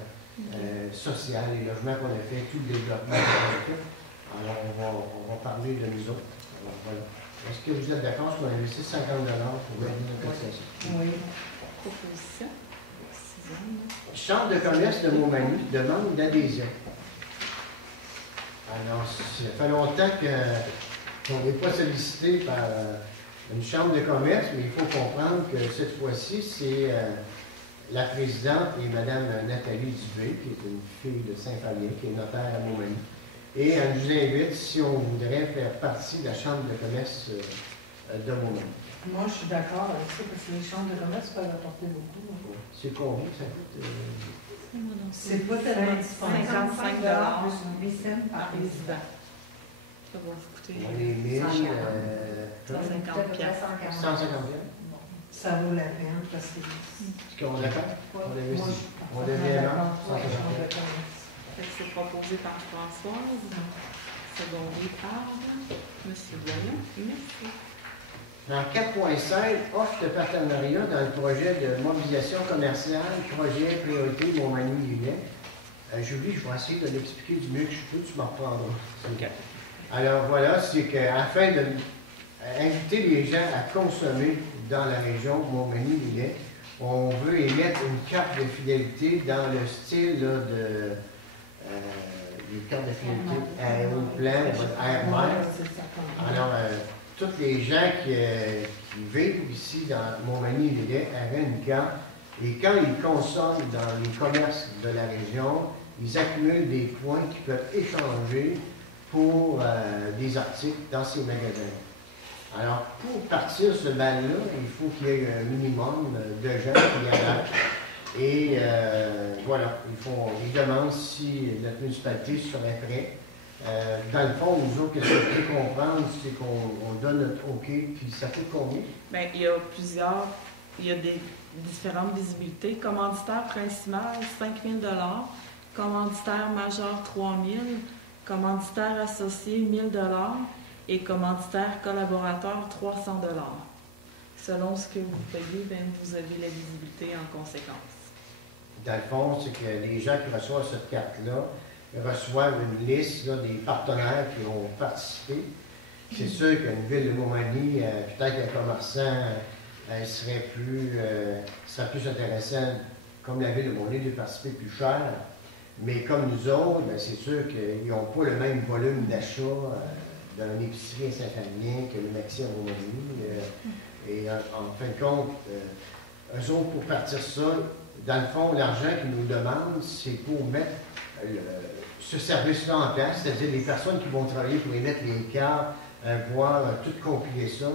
social, les logements qu'on a fait, tout le développement qu'on a fait. Alors, on va parler de nous autres. Alors, voilà. Est-ce que vous êtes d'accord si on investit 50 $ pour aider notre cotisation? Oui. Proposition. Chambre de commerce de Montmagny demande d'adhésion. Alors, ça fait longtemps qu'on n'est pas sollicité par une chambre de commerce, mais il faut comprendre que cette fois-ci, c'est la présidente et Mme Nathalie Dubé, qui est une fille de Saint-Fabien, qui est notaire à Montmagny. Et elle nous invite si on voudrait faire partie de la chambre de commerce de Montmagny. Moi, je suis d'accord avec ça, parce que les chambres de commerce peuvent apporter beaucoup. C'est combien que ça coûte? C'est pas tellement 55 $ plus 8 cents par résident. Ça va vous coûter On est 1000, 150 piastres. 150 $. Ça vaut la peine, parce que... Est-ce qu'on est d'accord? On investit. On est devient d'accord. là, 150 $. Fait que c'est proposé par Françoise, secondé par M. Boyan. Merci. En 4.5, offre de partenariat dans le projet de mobilisation commerciale, projet priorité Montmagny-Lillet. Julie, je vais essayer de l'expliquer du mieux que je peux, tu m'en reprendras. Okay. Alors voilà, c'est qu'afin d'inviter les gens à consommer dans la région Montmagny-Lillet, on veut émettre une carte de fidélité dans le style là, de les cartes de fidélité aéroplan, air-mer. Alors, tous les gens qui vivent ici dans Montmagny-Lillet avaient une carte et quand ils consomment dans les commerces de la région, ils accumulent des points qu'ils peuvent échanger pour des articles dans ces magasins. Alors, pour partir ce bal-là, il faut qu'il y ait un minimum de gens qui y adhèrent. Et voilà, ils demandent si notre municipalité serait prête. Dans le fond, nous autres, ce qu'il faut comprendre, c'est qu'on donne notre OK, puis ça coûte combien? Bien, il y a des différentes visibilités. Commanditaire principal, 5 000 $. Commanditaire majeur, 3 000 $. Commanditaire associé, 1 000 $. Et commanditaire collaborateur, 300 $. Selon ce que vous payez, bien, vous avez la visibilité en conséquence. Dans le fond, c'est que les gens qui reçoivent cette carte-là reçoivent une liste là, des partenaires qui ont participé. C'est sûr qu'une ville de Montmagny, peut-être qu'un commerçant serait plus intéressant, comme la ville de Montmagny, de participer plus cher. Mais comme nous autres, c'est sûr qu'ils n'ont pas le même volume d'achat d'un épicerie à Saint-Fabien que le Maxi à Montmagny. Et en fin de compte, eux autres, pour partir ça, dans le fond, l'argent qu'ils nous demandent, c'est pour mettre ce service-là en place, c'est-à-dire les personnes qui vont travailler pour émettre les cartes, voir tout compiler ça.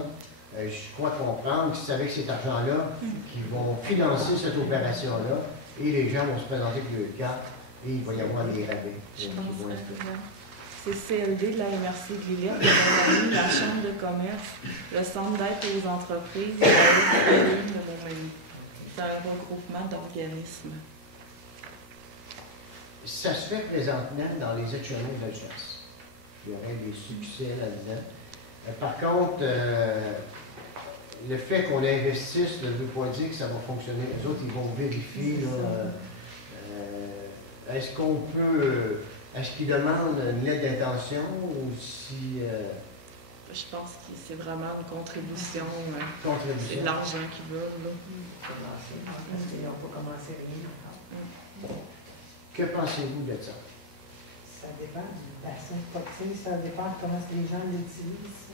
Je crois comprendre que c'est avec cet argent-là qu'ils vont financer cette opération-là et les gens vont se présenter avec leurs cartes et il va y avoir des rabais. Je pense que c'est CLD de la MRC de Lillet, de Montmagny, la Chambre de commerce, le Centre d'aide aux entreprises et la Ligue de Montmagny. C'est un regroupement d'organismes. Ça se fait présentement dans les échelons de chasse. Il y aurait des succès là-dedans. Par contre, le fait qu'on investisse ne veut pas dire que ça va fonctionner. Les autres, ils vont vérifier. Est-ce qu'on peut... Est-ce qu'ils demandent une lettre d'intention ou si... Je pense que c'est vraiment une contribution. Contribution. C'est de l'argent qu'ils veulent. Là. Parce qu'ils n'ont pas commencé rien. Que pensez-vous de ça? Ça dépend du bassin sportif, ça dépend de comment les gens l'utilisent.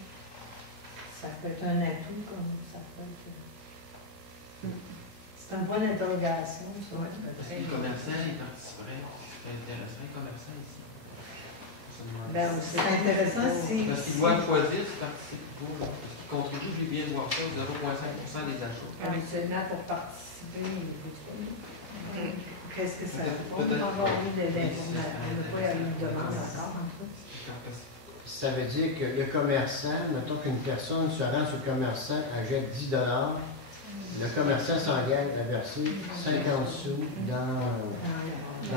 Ça peut être un atout, comme ça peut être. C'est un point d'interrogation, ça. Est-ce que les commerçants y participeraient? C'est intéressant, les commerçants ici. Ben, C'est intéressant si... Parce qu'ils doivent choisir de participer pour. Parce qu'ils contribuent, j'ai bien de voir ça, 0,5% des achats. Habituellement, pour participer, Qu'est-ce que ça... on va avoir eu de l'information. On n'a pas eu une demande encore, en tout. Ça veut dire que le commerçant, mettons qu'une personne se rend sur le commerçant, achète 10 $, le commerçant s'engage à verser 50 sous dans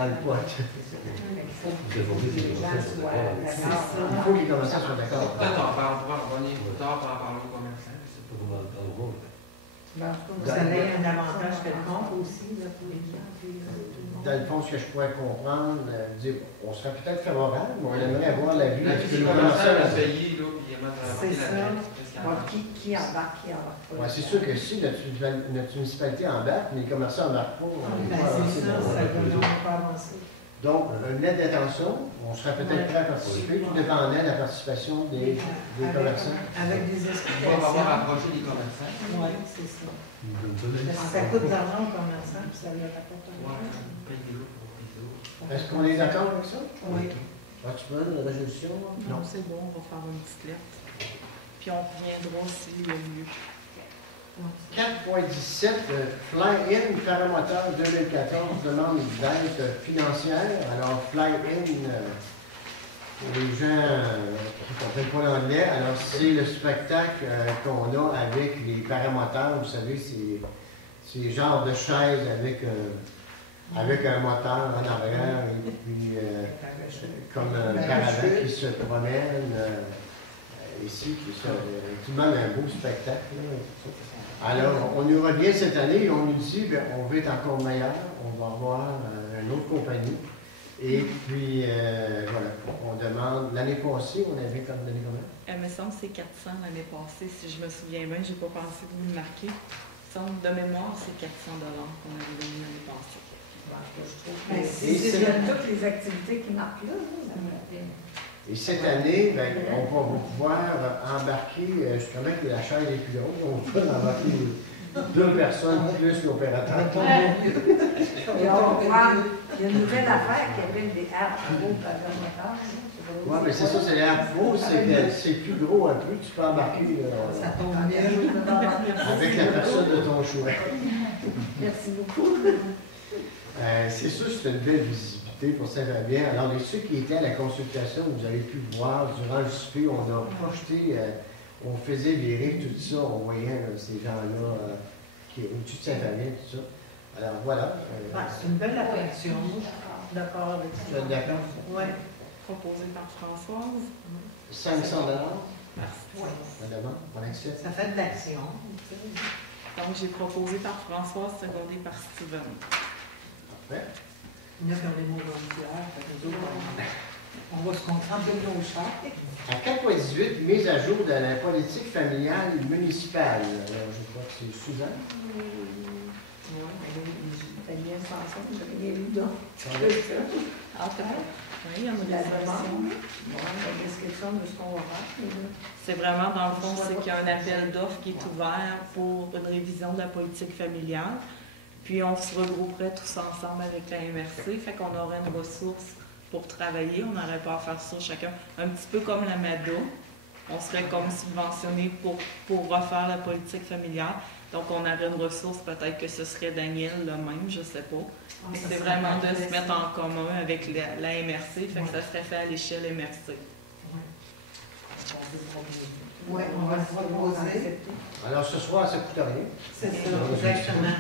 le pot. Les gens soient d'accord. Il faut que les commerçants soient d'accord. Peut-être on va revenir plus tard pour en parler aux commerçants. Ben, en tout Vous cas, avez un avantage quelconque aussi là, pour les gens. Dans le fond, ce que je pourrais comprendre, dire, on serait peut-être favorable, mais on aimerait avoir l'avis de Les le commerçants commerçant. ont payé, là, puis ils aiment C'est la ça. Qui embarque, qui embarque pas. Ouais, c'est sûr que si notre municipalité embarque, mais les commerçants n'embarquent pas, on Ben, peut pas avancer c'est ça, dans ça le donne projet. pas avancer. Donc, une lettre d'intention, on serait peut-être prêt à participer, tout dépendait de la participation des commerçants. Avec des On va explications. avoir approché les commerçants. Oui, c'est ça. Parce que ça coûte de l'argent aux commerçants, puis ça leur apporte un Ouais, argent. paye des lots pour payer des lots. Est-ce qu'on est d'accord avec ça? Oui. As-tu besoin de résolution? Non, c'est bon, on va faire une petite lettre. Puis on reviendra s'il y a lieu. 4.17, Fly-In paramoteur 2014 demande d'aide financière. Alors, Fly-In, pour les gens qui ne comprennent pas l'anglais, alors c'est le spectacle qu'on a avec les paramoteurs. Vous savez, c'est le genre de chaise avec un moteur en arrière et puis comme un caravane qui se promène ici, qui demande un beau spectacle. Là. Alors, on nous revient cette année et on nous dit, bien, on veut être encore meilleur, on va avoir une autre compagnie. Et puis, voilà, on demande, l'année passée, on avait comme donné combien? Elle me semble que c'est 400 l'année passée, si je me souviens bien. Je n'ai pas pensé de vous le marquer. Il me semble, de mémoire, c'est 400 $ qu'on avait donné l'année passée. Mais si c'est toutes les activités qui marquent là, ça me fait. Et cette année, ben, on va pouvoir embarquer, justement que la chaise est plus haute, on peut embarquer 2 personnes plus l'opérateur. Et on va voir, il y a une nouvelle affaire qui appelle des arbres par moteur. Oui, mais c'est ça, c'est l'air faux, c'est que c'est plus gros un peu, tu peux embarquer Ça tombe bien. avec la personne de ton choix. Merci beaucoup. C'est sûr, c'est une belle visibilité pour Saint-Fabien. Alors, ceux qui étaient à la consultation, vous avez pu voir, durant le souper, on a projeté, on faisait virer tout ça, on voyait ces gens-là qui au-dessus de Saint-Fabien, tout ça. Alors, voilà. C'est une belle attraction. D'accord avec ça. Tu es d'accord? Oui. Proposé par Françoise. 500 $, Ouais. la demande, on accepte. Ça fait de l'action. Donc, j'ai proposé par Françoise, secondé par Steven. Parfait. Il y en a qui ont des mots volontaires, fait que nous autres, on va se concentrer de nos chats. À 4.18, mise à jour de la politique familiale municipale. Alors, je crois que c'est Suzanne. Oui, elle bien ensemble, j'ai rien lu donc. Ah, peut-être. Oui, il y a une La résolution. demande, la description de ce qu'on va faire. C'est vraiment, dans le fond, c'est qu'il y a un appel d'offres qui est ouvert pour une révision de la politique familiale. Puis on se regrouperait tous ensemble avec la MRC, fait qu'on aurait une ressource pour travailler. On n'aurait pas à faire ça chacun. Un petit peu comme la MADA. On serait comme subventionné pour refaire la politique familiale. Donc on aurait une ressource, peut-être que ce serait Daniel le même, je ne sais pas. Mais c'est vraiment de se mettre en commun avec la MRC, fait que ça serait fait à l'échelle MRC. Oui, on va le proposer. Alors, ce soir, ça ne coûte rien. C'est ça, exactement.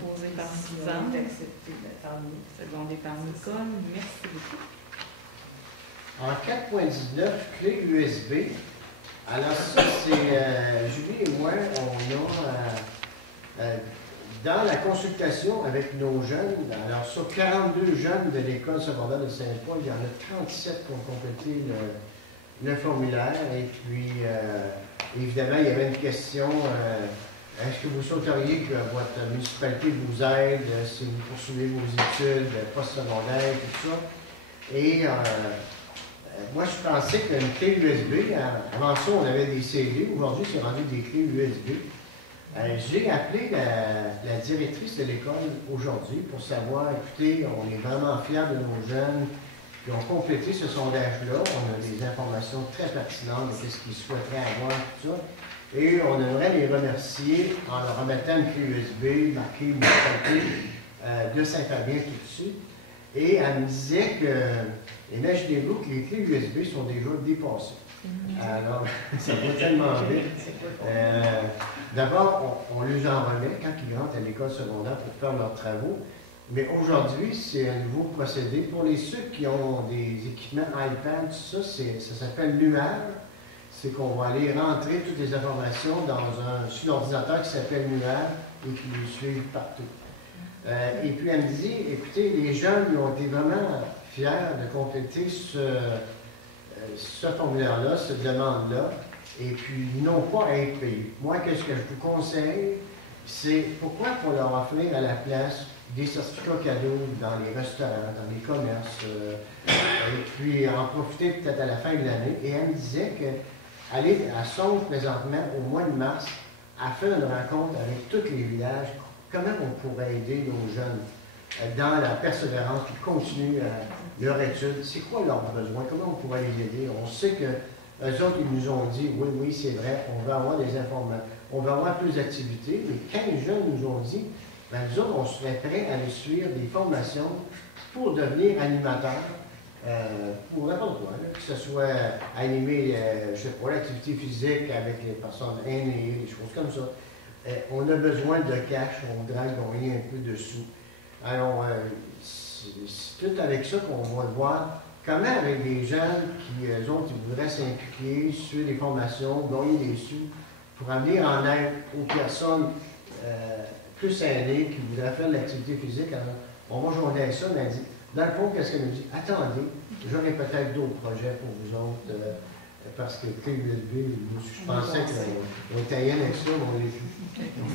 Proposé par Suzanne, secondé par Nicole. Merci beaucoup. En 4.19, clé USB. Alors ça, c'est Julie et moi, on a dans la consultation avec nos jeunes, alors sur 42 jeunes de l'école secondaire de Saint-Paul, il y en a 37 qui ont complété le formulaire. Et puis, évidemment, il y avait une question est-ce que vous souhaiteriez que votre municipalité vous aide si vous poursuivez vos études postsecondaires, tout ça? Et moi, je pensais qu'une clé USB, avant ça, on avait des CD. Aujourd'hui, c'est rendu des clés USB. J'ai appelé la directrice de l'école aujourd'hui pour savoir, écoutez, on est vraiment fiers de nos jeunes qui ont complété ce sondage-là. On a des informations très pertinentes de ce qu'ils souhaiteraient avoir, tout ça. Et on aimerait les remercier en leur remettant une clé USB marquée municipalité de Saint-Fabien tout dessus. Et elle me disait que, imaginez-vous que les clés USB sont déjà dépassées. Alors, ça va tellement vite. D'abord, on les en remet quand ils rentrent à l'école secondaire pour faire leurs travaux. Mais aujourd'hui, c'est un nouveau procédé. Pour ceux qui ont des équipements iPad, tout ça, ça s'appelle l'UR. C'est qu'on va aller rentrer toutes les informations sur l'ordinateur qui s'appelle l'UR et qui nous suivent partout. Et puis elle me dit, écoutez, les jeunes ont été vraiment fiers de compléter ce formulaire-là, cette demande-là, et puis ils n'ont pas à être payés. Moi, qu'est-ce que je vous conseille, c'est pourquoi pour leur offrir à la place des certificats cadeaux dans les restaurants, dans les commerces, et puis en profiter peut-être à la fin de l'année. Et elle me disait qu'elle songe présentement au mois de mars à faire une rencontre avec tous les villages. Comment on pourrait aider nos jeunes dans la persévérance qui continuent leur étude? C'est quoi leurs besoins? Comment on pourrait les aider? On sait que eux autres, ils nous ont dit, oui, c'est vrai, on va avoir des informations, on va avoir plus d'activités, mais quand les jeunes nous ont dit, ben, nous autres, on serait prêts à aller suivre des formations pour devenir animateurs, pour n'importe quoi, là, que ce soit animer, je sais pas, l'activité physique avec les personnes aînées, des choses comme ça. On a besoin de cash, on voudrait gagner un peu de sous. Alors, c'est tout avec ça qu'on va voir comment avec des jeunes qui, eux autres, ils voudraient s'impliquer, suivre des formations, gagner des sous, pour amener en aide aux personnes plus aînées qui voudraient faire de l'activité physique. Alors, on va joindre à ça, mais elle dit, dans le fond, qu'est-ce qu'elle nous dit? Attendez, j'aurai peut-être d'autres projets pour vous autres. Parce que clé USB, je pensais qu'on était avec ça, mais on l'est plus.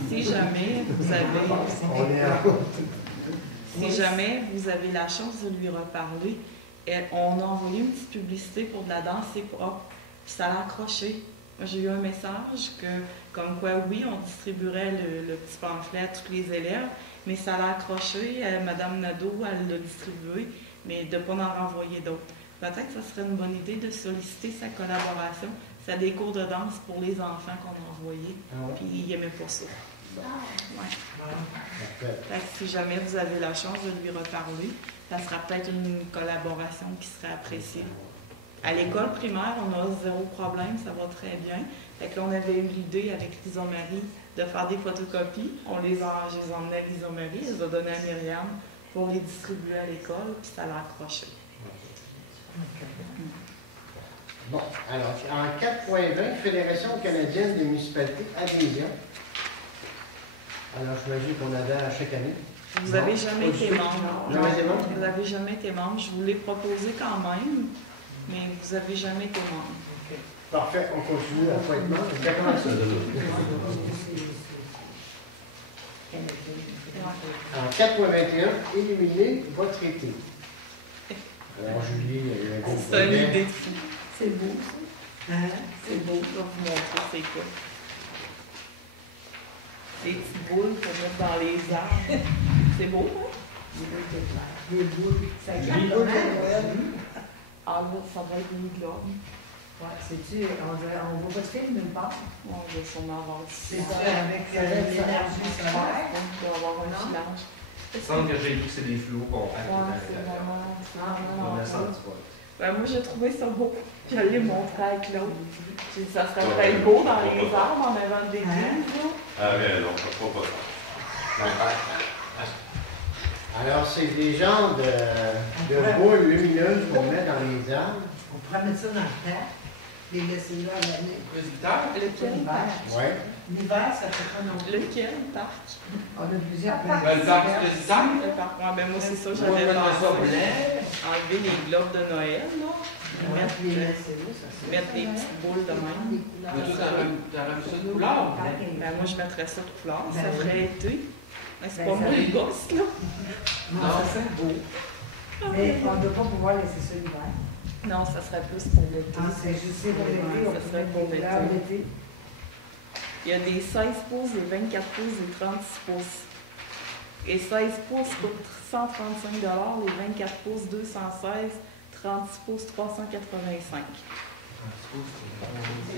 Si jamais vous avez la chance de lui reparler, on a envoyé une petite publicité pour de la danse et propre, puis ça l'a accroché. Moi, j'ai eu un message comme quoi, oui, on distribuerait le petit pamphlet à tous les élèves, mais ça l'a accroché. Madame Nadeau, elle l'a distribué, mais de ne pas en renvoyer d'autres. Peut-être que ce serait une bonne idée de solliciter sa collaboration. C'est des cours de danse pour les enfants qu'on a envoyés, puis ils n'aimaient pas ça. Ouais. Fait que si jamais vous avez la chance de lui reparler, ça sera peut-être une collaboration qui serait appréciée. À l'école primaire, on a zéro problème, ça va très bien. Fait que là, on avait eu l'idée avec l'Isomarie de faire des photocopies. Je les emmenais à l'Isomarie, je les ai données à Myriam pour les distribuer à l'école, puis ça l'a accroché. Bon, alors, en 4.20, Fédération canadienne des municipalités, adhésion. Alors, j'imagine qu'on adhère à chaque année. Vous n'avez jamais été membre. Vous n'avez jamais été membre. Je vous l'ai proposé quand même, mais vous n'avez jamais été membre. Okay. Parfait, on continue à être membre. Exactement ça. En 4.21, éliminer votre été. Alors, Julie, c'est une idée de fou. C'est beau, ça. C'est beau, je vais vous montrer c'est quoi. Des petites boules pour mettre dans les arbres. C'est beau, hein? Des boules. Ça Des boules. Ah, là, ça va être une globe. Ouais, c'est-tu, on voit pas de film nulle part. On va sûrement avoir du C'est ça, avec l'énergie solaire. On va avoir un filage. Il semble que j'ai vu que c'est des fluos compacts. C'est vraiment Ben, moi, j'ai trouvé ça beau. Je l'ai montré à Claude. J'ai dit, ça serait peut-être beau dans les arbres en avant des vignes. Ah oui, non, pas ça. Alors, c'est des genres de boules lumineuses qu'on met dans les arbres. On pourrait mettre ça dans le terre. les laisser là à l'année. Presbytère? Lequel parc? Ouais. L'hiver, ça fait pas non plus. Lequel parc? On a plusieurs Ben, le parc du Presbytère? Le parc. Ouais, ben moi, c'est ça, Moi, j'avais je mettrais ça pensé. blanc. Enlever les globes de Noël, là. Mettre, Les laisser là, ça c'est. mettre des petites boules de même. Mais toi, t'aurais mis ça de couleur? Ben, moi, je mettrais ça de couleur. Ça Ben, ferait été. Mais c'est Ben, pas ça moi fait- les gosses, là. Non, ça c'est beau. Mais on ne doit pas pouvoir laisser ça l'hiver. Non, ça serait plus pour l'été. Ah, c'est juste C'est pour l'été, on ça peut serait mettre pour des couleurs l'été. d'été. Il y a des 16 pouces, des 24 pouces, des 36 pouces. Et 16 pouces coûtent 135 $, les 24 pouces, 216 36 pouces, 385. Ça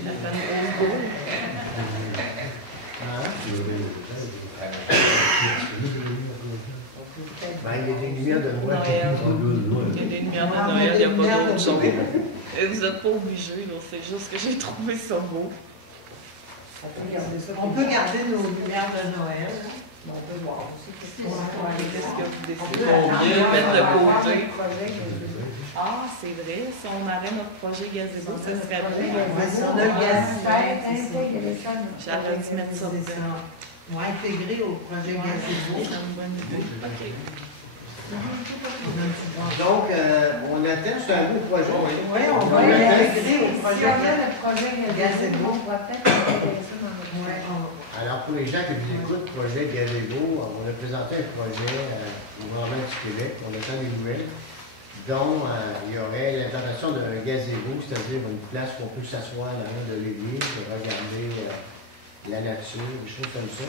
fait une grosse boule. Hein? Ben, il y a des lumières de Noël. Noël. Il y a des lumières de Noël, il n'y a pas d'autre chose. Et vous n'êtes pas obligés, là. C'est juste que j'ai trouvé ça beau. On peut garder nos lumières de Noël. On peut voir aussi. Qu'est-ce que vous décidez? Combien de mettre de côté? Projet, Ah, c'est vrai. Si on avait notre projet gazebo, ça serait projet, beau. si on a le gaz, J'aurais dû mettre ça dedans. On va intégrer au projet gazebo. C'est une bonne idée. OK. Donc, on attend, c'est un beau projet. Oui, on va On attend. l'intégrer au Si projet on a gazebo. le projet Gazebo. gazebo, on pourra peut-être intégrer ça dans notre Ouais, projet. Alors, pour les gens qui nous écoutent, projet Gazebo, on a présenté un projet au gouvernement du Québec, on attend des nouvelles, dont il y aurait l'implantation d'un gazebo, c'est-à-dire une place où on peut s'asseoir dans l'un de l'église, regarder la nature, des choses comme ça.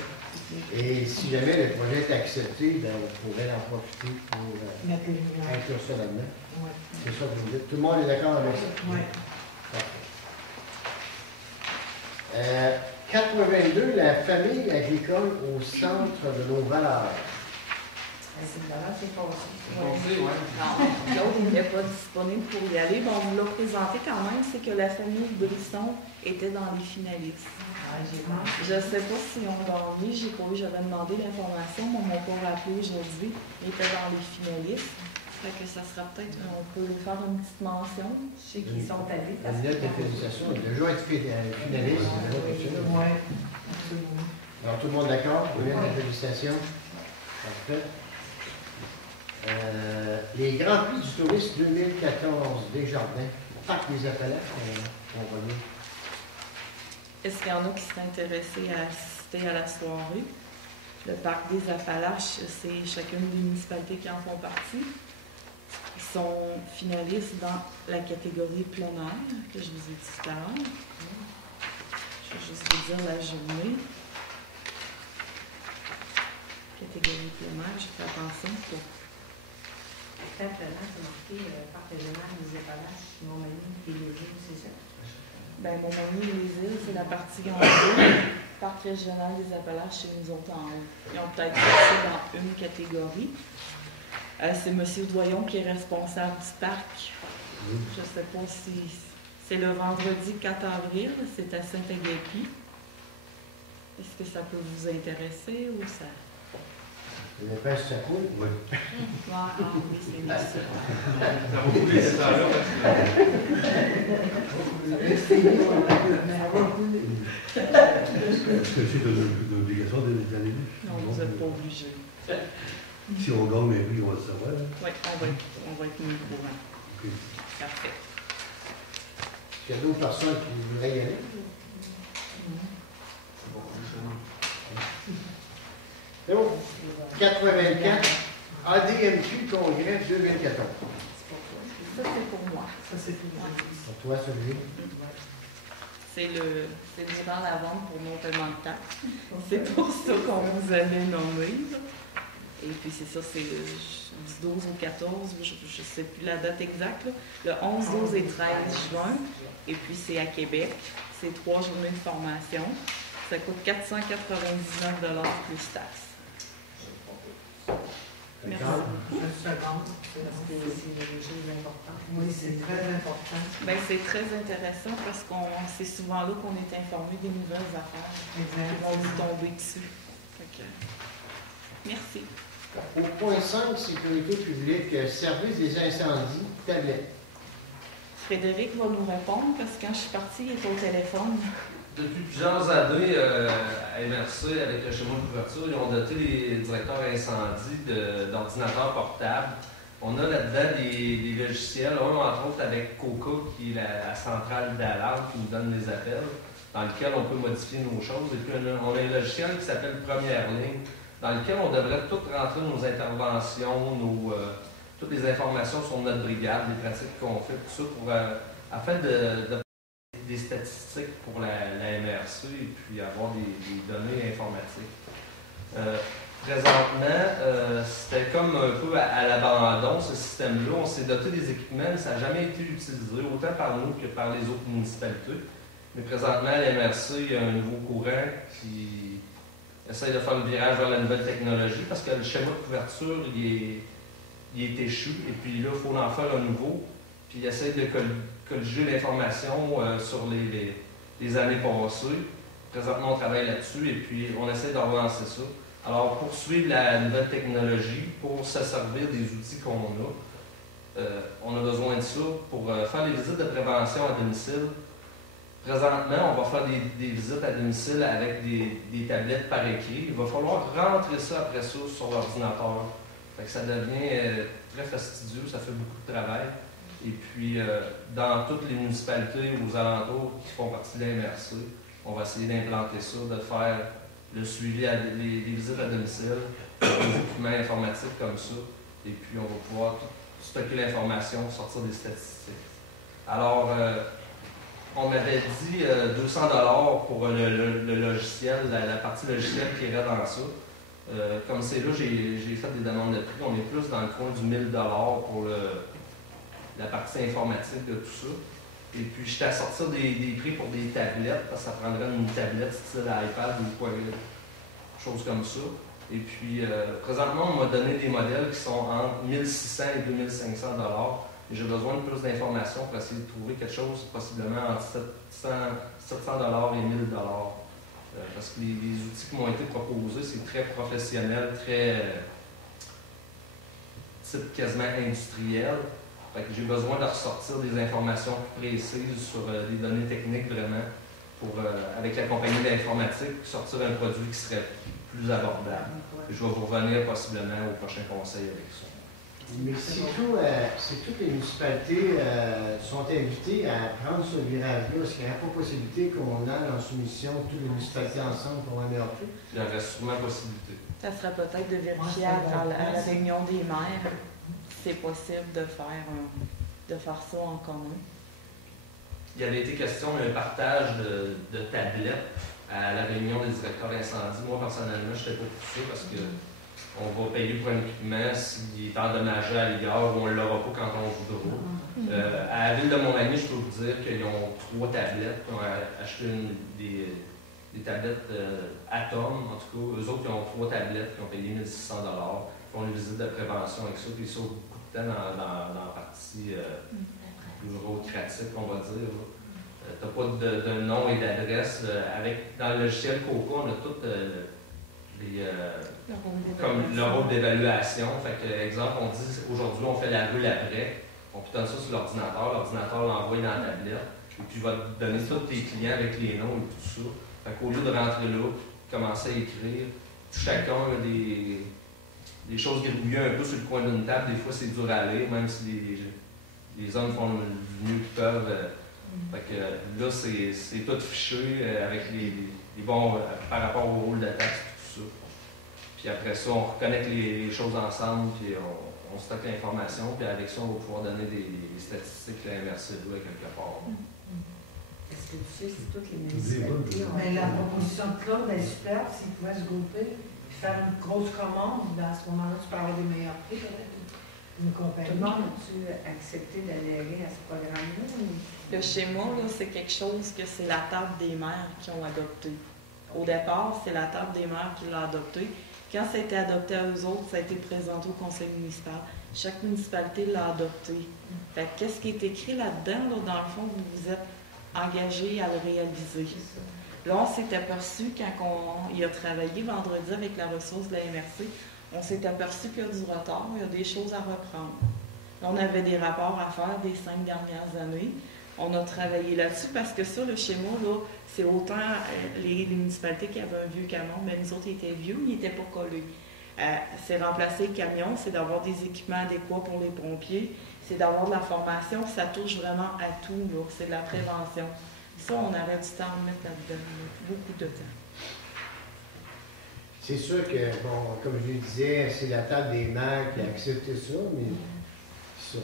Et si jamais le projet est accepté, ben, on pourrait en profiter pour mettre les lumières. inclure ça là-dedans. Ouais. C'est ça que vous dites. Tout le monde est d'accord avec ça? Ouais. Parfait. 82, la famille agricole au centre de nos valeurs. C'est une valeur, c'est passé. Pensez, ouais. Non, l'autre n'était pas disponible pour y aller. Bon, on vous l'a présenté quand même, c'est que la famille Brisson était dans les finalistes. Je ne sais pas si on gagné, j'ai pas eu, j'avais demandé l'information, mais on m'a pas rappelé aujourd'hui. Ils étaient dans les finalistes. Fait que ça sera peut-être, on peut faire une petite mention. Je sais qu'ils sont allés. Une lettre de félicitations. Il a déjà été finaliste. Ouais, absolument. Alors, tout le monde d'accord? Une lettre de félicitations. Parfait. Les Grands Prix du tourisme 2014 Desjardins, Parc des Appalaches, on revient. Est-ce qu'il y en a qui seraient intéressés à assister à la soirée? Le Parc des Appalaches, c'est chacune des municipalités qui en font partie. Ils sont finalistes dans la catégorie plein air, que je vous ai dit tout à l'heure. Je vais juste vous dire la journée. Catégorie plein air, je fais attention pour... Quand là, c'est marqué Parc régional des Appalaches, Montmagny et les îles, c'est ça? Ben, Montmagny et les îles, c'est la partie en haut. Parc régional des Appalaches, c'est nous autres en haut. Ils ont peut-être fait ça dans une catégorie. C'est M. Doyon qui est responsable du parc. Je ne sais pas si... C'est le vendredi 4 avril, c'est à Saint-Agapi. Est-ce que ça peut vous intéresser ou ça... Le pêche, ça coule? Oui. Ah oui, c'est bien ça. Ça va couler ce temps-là. Est-ce que c'est une obligation d'aller? Non, vous n'êtes pas obligé. Si on gagne les prix, on va le savoir. Hein? Oui, on va être mis au courant. Ok. Parfait. Est-ce qu'il y a d'autres personnes qui voudraient y aller? C'est bon. 84, ADMQ Congrès 2014. Ça, c'est pour moi. Ça, c'est tout. Pour toi, celui? C'est durant la vente pour mon paiement de taxes. C'est pour ça qu'on vous avait nommé. Là. Et puis c'est ça, c'est du 12 au 14, je ne sais plus la date exacte. Là. Le 11, 12 et 13 juin. Et puis c'est à Québec. C'est 3 journées de formation. Ça coûte 499 $ plus taxes. Merci. Une seconde. C'est des choses importantes. Oui, c'est très important. Ben, c'est très intéressant parce qu'on c'est souvent là qu'on est informé des nouvelles affaires qui Exact. vont nous tomber dessus. Fait que, merci. Au point 5, sécurité publique, service des incendies, tablette. Frédéric va nous répondre parce que quand je suis partie, il était au téléphone. Depuis plusieurs années, à MRC, avec le schéma de couverture, ils ont doté les directeurs incendie d'ordinateurs portables. On a là-dedans des logiciels, entre autres avec Coca, qui est la centrale d'alarme qui nous donne les appels, dans lequel on peut modifier nos choses. Et puis on a un logiciel qui s'appelle Première Ligne, dans lequel on devrait tout rentrer nos interventions, toutes les informations sur notre brigade, les pratiques qu'on fait, tout ça, afin de des statistiques pour la MRC et puis avoir des données informatiques. Présentement, c'était comme un peu à l'abandon, ce système-là. On s'est doté des équipements, mais ça n'a jamais été utilisé, autant par nous que par les autres municipalités. Mais présentement, à la MRC, il y a un nouveau courant qui essaye de faire le virage vers la nouvelle technologie parce que le schéma de couverture, il est échu. Et puis là, il faut en faire un nouveau. Puis il essaie de colliger l'information sur les années passées. Présentement, on travaille là-dessus et puis on essaie de relancer ça. Alors, pour suivre la nouvelle technologie, pour se servir des outils qu'on a, on a besoin de ça pour faire les visites de prévention à domicile. Présentement, on va faire des visites à domicile avec des tablettes par écrit. Il va falloir rentrer ça après ça sur l'ordinateur. Fait que ça devient très fastidieux, ça fait beaucoup de travail. Et puis, dans toutes les municipalités aux alentours qui font partie de la MRC, on va essayer d'implanter ça, de faire le suivi, les visites à domicile, des équipements informatiques comme ça. Et puis, on va pouvoir stocker l'information, sortir des statistiques. Alors, on m'avait dit 200 $ pour le logiciel, la partie logicielle qui irait dans ça. Comme c'est là, j'ai fait des demandes de prix. On est plus dans le coin du 1000 $ pour la partie informatique de tout ça. Et puis, j'étais à sortir des prix pour des tablettes, parce que ça prendrait une tablette style iPad ou quoi, chose comme ça. Et puis, présentement, on m'a donné des modèles qui sont entre 1600 et 2500 $. Et j'ai besoin de plus d'informations pour essayer de trouver quelque chose possiblement entre 700 $ et 1000 $. Parce que les outils qui m'ont été proposés, c'est très professionnel, très type quasiment industriel. Fait que j'ai besoin de ressortir des informations plus précises sur des données techniques vraiment pour, avec la compagnie d'informatique, sortir un produit qui serait plus abordable. Et je vais vous revenir possiblement au prochain conseil avec ça. Mais si toutes les municipalités sont invitées à prendre ce virage-là, est-ce qu'il n'y a pas possibilité qu'on ait en soumission toutes les municipalités ensemble pour un meilleur prix? Il y aurait sûrement possibilité. Ça serait peut-être de vérifier à la réunion des maires si c'est possible de faire ça en commun. Il y avait été question d'un partage de tablettes à la réunion des directeurs d'incendie. Moi, personnellement, je n'étais pas pour ça parce que on va payer pour un équipement s'il est endommagé à l'égard ou on ne l'aura pas quand on voudra. À la ville de Montmagny, je peux vous dire qu'ils ont 3 tablettes. Ils ont acheté des tablettes Atom, en tout cas. Eux autres, ils ont 3 tablettes qui ont payé 1600 $. Ils font une visite de prévention avec ça, puis ils sauvent beaucoup de temps dans la partie bureaucratique, on va dire. Tu n'as pas de nom et d'adresse. Dans le logiciel Coca, on a tout comme le rôle d'évaluation. Fait que, exemple, on dit aujourd'hui on fait la rue après, on peut donner ça sur l'ordinateur l'envoie dans la tablette, et puis il va te donner tous tes clients avec les noms et tout ça. Fait qu'au lieu de rentrer là, commencer à écrire, chacun a des choses gribouillées un peu sur le coin d'une table, des fois c'est dur à lire, même si les hommes font le mieux qu'ils peuvent. Fait que là, c'est tout fiché avec les bons par rapport au rôle de taxe. Puis après ça, on reconnecte les choses ensemble, puis on stocke l'information, puis avec ça, on va pouvoir donner des statistiques que la MRC doit quelque part. Est-ce que tu sais si toutes les municipalités ont... Mais la proposition de Claude est super, s'ils pouvaient se grouper, puis faire une grosse commande, à ce moment-là, tu peux avoir des meilleurs prix, peut-être, une compagnie. Tout le monde a-tu accepté d'adhérer à ce programme-là? Le schéma, là, c'est quelque chose que c'est la table des maires qui ont adopté. Au départ, c'est la table des maires qui l'a adopté. Quand ça a été adopté à eux autres, ça a été présenté au conseil municipal. Chaque municipalité l'a adopté. Fait que qu'est-ce qui est écrit là-dedans, là, dans le fond, vous êtes engagés à le réaliser. Là, on s'est aperçu, quand il a travaillé vendredi avec la ressource de la MRC, on s'est aperçu qu'il y a du retard, il y a des choses à reprendre. On avait des rapports à faire des 5 dernières années. On a travaillé là-dessus parce que ça, le schéma, là, c'est autant les municipalités qui avaient un vieux camion, mais nous autres, ils étaient vieux, ils n'étaient pas collés. C'est remplacer le camion, c'est d'avoir des équipements adéquats pour les pompiers, c'est d'avoir de la formation, ça touche vraiment à tout, là. C'est de la prévention. Ça, on aurait du temps à mettre là-dedans, beaucoup de temps. C'est sûr que, bon, comme je le disais, c'est la table des maires qui a accepté ça, mais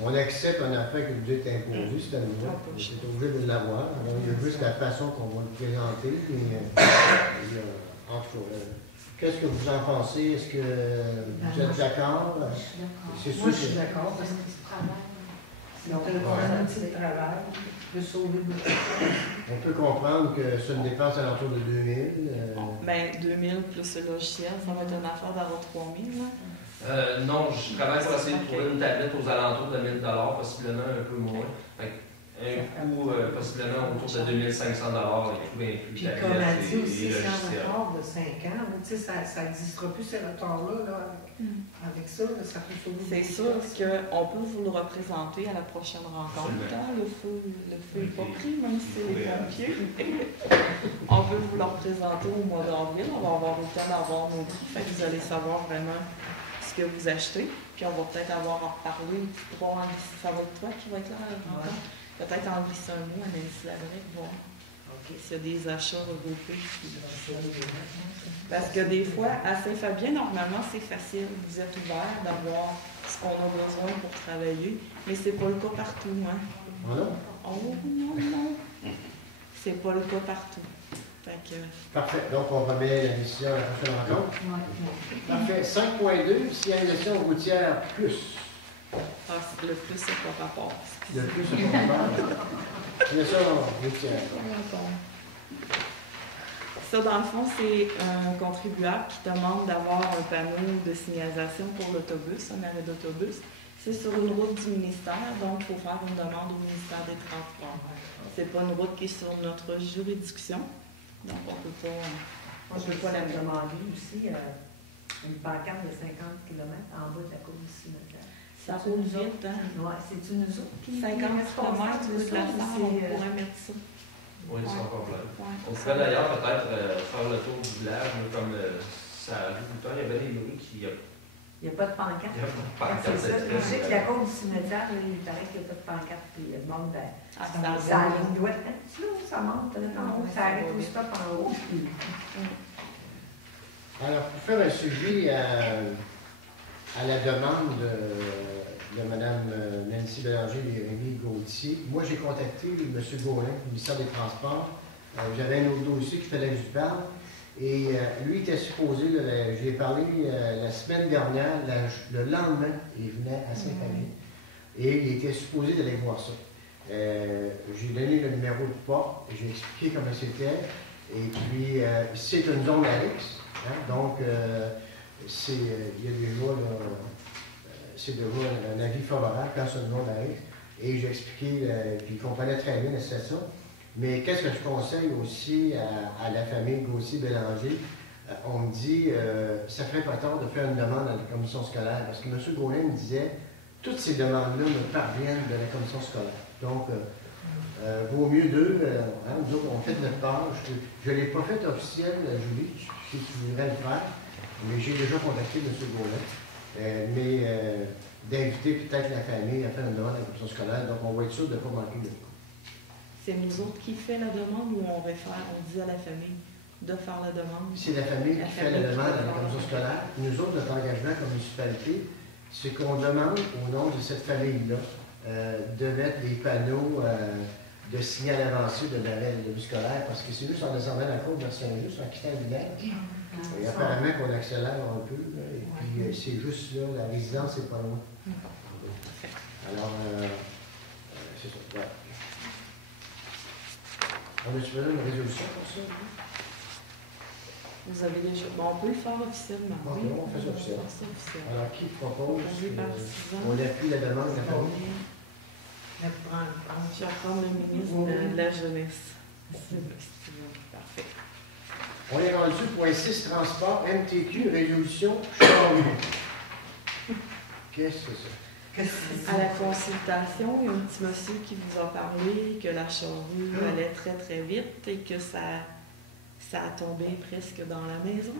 on accepte un affaire que vous êtes imposé, c'est à nous. On est obligé de l'avoir. Alors, il y a juste la façon qu'on va le présenter. Mais, en tout cas, qu'est-ce que vous en pensez? Est-ce que vous êtes d'accord? Je suis d'accord. Moi, je suis d'accord parce que c'est travail. Donc, un outil de travail peut sauver beaucoup de choses. On peut comprendre que c'est une dépense à l'entour de 2000. Bien, 2000 plus le logiciel, ça va être une affaire d'avoir 3000. Non, je travaille pour essayer de trouver une tablette aux alentours de 1000 $, possiblement un peu moins. Un coût possiblement autour de 2500 $, et tout inclus. Puis comme a dit aussi, c'est un retard de 5 ans. Tu sais, ça n'existera plus ces retards-là. Là, avec ça, là, ça peut sauver. C'est sûr qu'on peut vous le représenter à la prochaine rencontre. Hein? Le feu n'est pas pris, même si c'est les pompiers. On peut vous le représenter au mois d'avril. On va avoir le temps d'avoir nos prix. Fait que vous allez savoir vraiment ce que vous achetez. Puis on va peut-être avoir à reparler. Ça va être toi qui va être là à la rencontre. Peut-être en glisser un mot à Nancy Labrec, voir s'il y a des achats regroupés. Parce que des fois, à Saint-Fabien, normalement, c'est facile. Vous êtes ouvert d'avoir ce qu'on a besoin pour travailler, mais c'est pas le cas partout. Hein? Oh non? Oh non! C'est pas le cas partout. Fait que... Parfait. Donc, on remet la décision à la prochaine rencontre. Parfait. 5.2, signalisation routière plus. Ah, le plus, c'est pas rapport. Le plus, c'est pas rapport. Signalisation routière. Ça, dans le fond, c'est un contribuable qui demande d'avoir un panneau de signalisation pour l'autobus, un arrêt d'autobus. C'est sur une route du ministère, donc il faut faire une demande au ministère des Transports. C'est pas une route qui est sur notre juridiction, donc on peut pas... Moi, je peux pas la demander aussi, une pancarte de 50 km en bas de la cour du cimetière. Ça roule vite, hein? Oui, c'est une autre qui 50 km de place, on pourrait mettre ça. Oui, sans problème. Ouais. On pourrait d'ailleurs peut-être faire le tour du village, mais comme ça arrive tout le temps, il y avait des bruits qui... Il n'y a pas de pancarte. Il n'y a pas de pancarte. C'est ça. Je sais que la cour du cimetière, il paraît qu'il n'y a pas de pancarte, puis le monde, ça ligne droite. Ça monte en haut, ça arrête au stop en haut. Alors, pour faire un suivi à la demande de Mme Nancy Bélanger et Rémi Gauthier, moi j'ai contacté M. Gaulin, le ministère des Transports. J'avais un autre dossier qu'il fallait que je parle. Et lui était supposé, j'ai parlé la semaine dernière, le lendemain, il venait à Saint-Fabien. Et il était supposé d'aller voir ça. J'ai donné le numéro de porte, j'ai expliqué comment c'était. Et puis, c'est une zone à X. Hein, donc, il y a déjà, c'est déjà un avis favorable quand c'est une zone à X. Et j'ai expliqué, puis il comprenait très bien la situation. Mais qu'est-ce que je conseille aussi à la famille Gauthier-Bélanger? On me dit, ça ferait pas tard de faire une demande à la commission scolaire, parce que M. Gaulin me disait, toutes ces demandes-là me parviennent de la commission scolaire. Donc, vaut mieux d'eux, nous autres, on fait notre part. Je ne l'ai pas fait officiel, Julie, si tu voudrais le faire, mais j'ai déjà contacté M. Gaulin. D'inviter peut-être la famille à faire une demande à la commission scolaire, donc on va être sûr de ne pas manquer de coup. C'est nous autres qui fait la demande ou on réfère, on dit à la famille de faire la demande? C'est la famille qui fait la demande à la commission scolaire. Nous autres, notre engagement comme municipalité, c'est qu'on demande au nom de cette famille-là de mettre des panneaux de signal avancé de l'arrêt de bus scolaire, parce que c'est juste en descendant la côte de Saint-Just, en quittant le village. Et apparemment qu'on accélère un peu, là, et puis c'est juste là, la résidence n'est pas loin. Alors, c'est ça. Ouais. On a-tu besoin d'une résolution pour ça? Vous avez déjà... Bon, on peut le faire officiellement. Ok, oui, on fait ça officiel. officiellement. Alors, qui propose? On On appuie la demande de la famille. Je vais prendre le ministre de la Jeunesse. Parfait. On est rendu point 6, transport, MTQ, résolution, Charlie. Qu'est-ce que c'est ça? À la consultation, il y a un petit monsieur qui vous a parlé que la charrue allait très très vite et que ça a tombé presque dans la maison.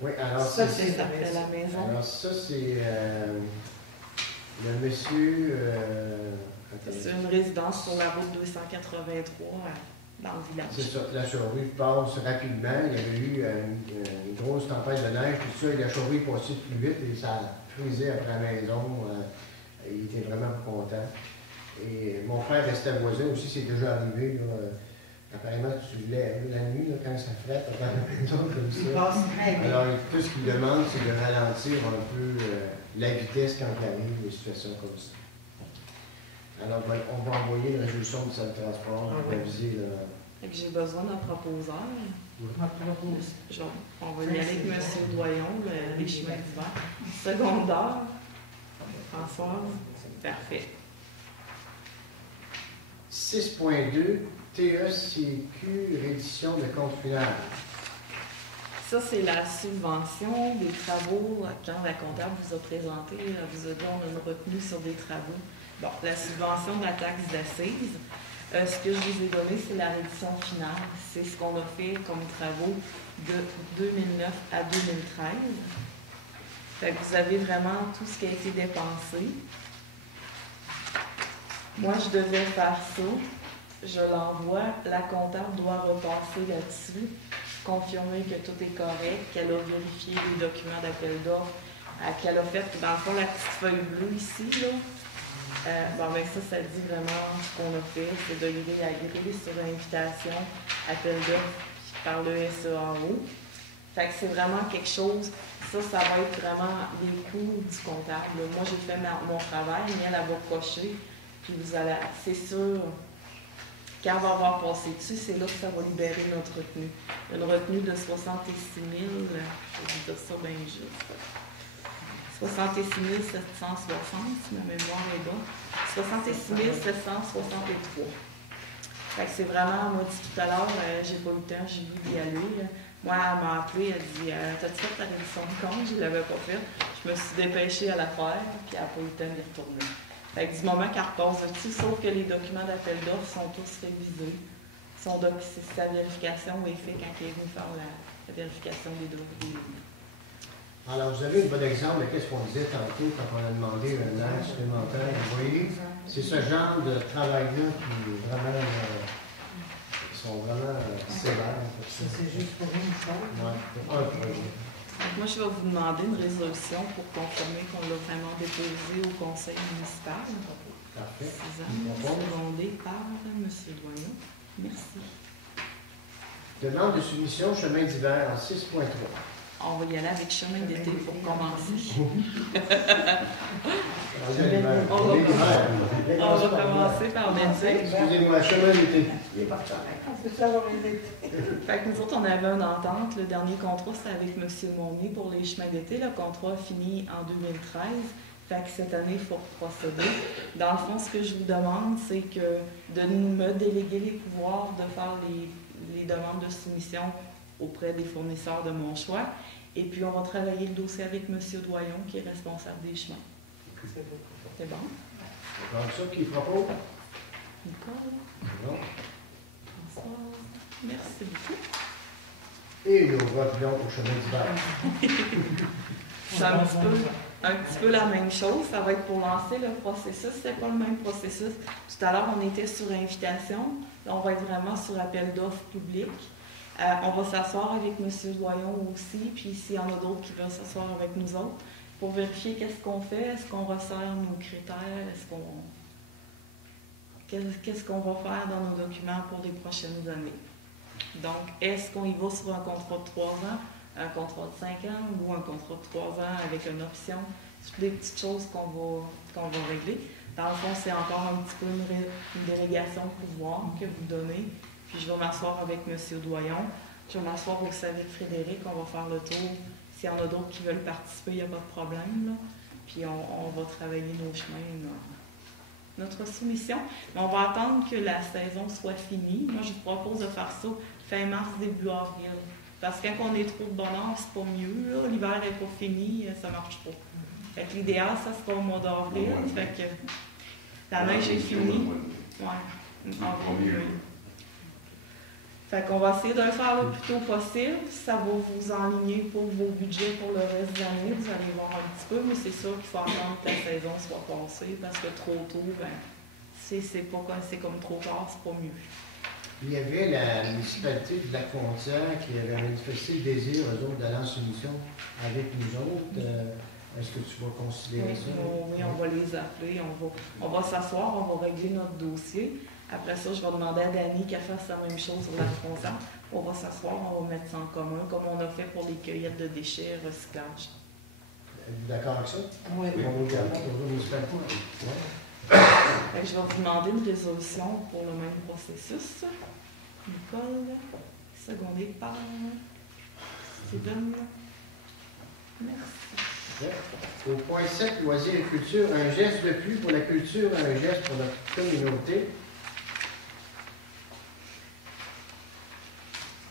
Oui, alors Ça, C'est ça, c'est la maison. Alors ça, c'est le monsieur... C'est une résidence sur la route 283 dans le village. C'est ça, la charrue passe rapidement. Il y avait eu une grosse tempête de neige, tout ça, et la charrue passait plus vite et ça a frisé après la maison. Il était vraiment pas content. Et mon frère restait voisin aussi, c'est déjà arrivé. Là, apparemment, tu te lèves la nuit, là, quand ça frette, dans la maison comme Il ça. passe très bien. Alors, tout ce qu'il demande, c'est de ralentir un peu la vitesse quand il arrive des situations comme ça. Alors, on va envoyer une résolution du centre de transport pour aviser. Fait que j'ai besoin d'un proposeur. On va y aller avec M. Doyon, les chemins d'hiver. Secondaire. Françoise. Parfait. 6.2, TECQ, reddition de compte final. Ça, c'est la subvention des travaux. Quand la comptable vous a présenté, elle vous a dit on a une retenue sur des travaux. Bon, la subvention de la taxe d'assises. Ce que je vous ai donné, c'est la reddition finale. C'est ce qu'on a fait comme travaux de 2009 à 2013. Fait que vous avez vraiment tout ce qui a été dépensé. Moi, je devais faire ça. Je l'envoie. La comptable doit repasser là-dessus, confirmer que tout est correct, qu'elle a vérifié les documents d'appel d'offres, qu'elle a fait, dans le fond, la petite feuille bleue ici, là. Avec ça dit vraiment ce qu'on a fait, c'est de l'aider à griller sur invitation, appel d'offres par le SEAO. Fait que c'est vraiment quelque chose, ça va être vraiment les coûts du comptable. Moi, j'ai fait mon travail, mais elle va cocher, puis vous allez, c'est sûr, quand elle va avoir passé dessus, c'est là que ça va libérer notre retenue. Une retenue de 66 000, je vais vous dire ça bien juste. 66 760, si ma mémoire est bonne. 66 763. Fait que c'est vraiment, moi, dit tout à l'heure, j'ai pas eu le temps, j'ai vu d'y aller. Moi, elle m'a appelé, elle dit t'as-tu fait ta révision de compte? Je ne l'avais pas fait. Je me suis dépêchée à la faire, puis elle n'a pas eu le temps d'y retourner. Fait que du moment qu'elle repasse dessus, sauf que les documents d'appel d'offres sont tous révisés. Sa vérification est faite quand elle est venue faire la vérification des données. Alors, vous avez un bon exemple de ce qu'on disait tantôt quand on a demandé un aide supplémentaire. Vous voyez, c'est ce genre de travail-là qui est vraiment, sont vraiment sévères. Ça, c'est juste pour une chose. Oui, pour un projet. Moi, je vais vous demander une résolution pour confirmer qu'on l'a vraiment déposé au conseil municipal. Parfait. Secondé par M. Doyon. Merci. Demande de soumission chemin d'hiver en 6.3. On va y aller avec chemin d'été pour commencer. On va commencer par l'été. Excusez-moi, chemin d'été. Fait que nous autres, on avait une entente. Le dernier contrat, c'était avec M. Monnier pour les chemins d'été. Le contrat a fini en 2013. Fait que cette année, il faut procéder. Dans le fond, ce que je vous demande, c'est que de me déléguer les pouvoirs de faire les demandes de soumission auprès des fournisseurs de mon choix. Et puis, on va travailler le dossier avec M. Doyon, qui est responsable des chemins. C'est bon? Donc, ça qui propose? Nicole? Non. Bonsoir. Merci beaucoup. Et nous revenons au chemin d'hiver. C'est un petit peu la même chose. Ça va être pour lancer le processus. C'est pas le même processus. Tout à l'heure, on était sur invitation. Là, on va être vraiment sur appel d'offres public. On va s'asseoir avec M. Doyon aussi, puis s'il y en a d'autres qui veulent s'asseoir avec nous autres, pour vérifier qu'est-ce qu'on fait, est-ce qu'on resserre nos critères, qu'est-ce qu'on va faire dans nos documents pour les prochaines années. Donc, est-ce qu'on y va sur un contrat de 3 ans, un contrat de 5 ans ou un contrat de 3 ans avec une option? C'est toutes des petites choses qu'on va régler. Dans le fond, c'est encore un petit peu une délégation de pouvoir que vous donnez. Puis je vais m'asseoir avec M. Doyon. Je vais m'asseoir aussi avec Frédéric. On va faire le tour. S'il y en a d'autres qui veulent participer, il n'y a pas de problème. Là. Puis on va travailler nos chemins, notre soumission. Mais on va attendre que la saison soit finie. Moi, je vous propose de faire ça fin mars, début avril. Parce que quand on est trop de bonheur, c'est pas mieux. L'hiver n'est pas fini, ça ne marche pas. Fait que l'idéal, ça sera au mois d'avril. Fait que la neige est finie. Ouais, en premier. Fait qu'on va essayer de le faire le plus tôt possible. Ça va vous enligner pour vos budgets pour le reste de l'année. Vous allez voir un petit peu, mais c'est sûr qu'il faut attendre que la saison soit passée parce que trop tôt, ben, c'est comme trop tard, c'est pas mieux. Il y avait la municipalité de Lac-Frontière qui avait manifesté le désir, eux autres, d'aller en soumission avec nous autres. Est-ce que tu vas considérer ça? Oui, on va les appeler, on va s'asseoir, on va régler notre dossier. Après ça, je vais demander à Dani qu'elle fasse la même chose sur la frontière. On va s'asseoir, on va mettre ça en commun, comme on a fait pour les cueillettes de déchets, recyclage. Êtes-vous d'accord avec ça? Oui. On va regarder pour la municipalité. Fait que je vais vous demander une résolution pour le même processus. Nicole, secondée par Steven. Merci. Au point 7, loisirs et culture, un geste de plus pour la culture, un geste pour notre communauté.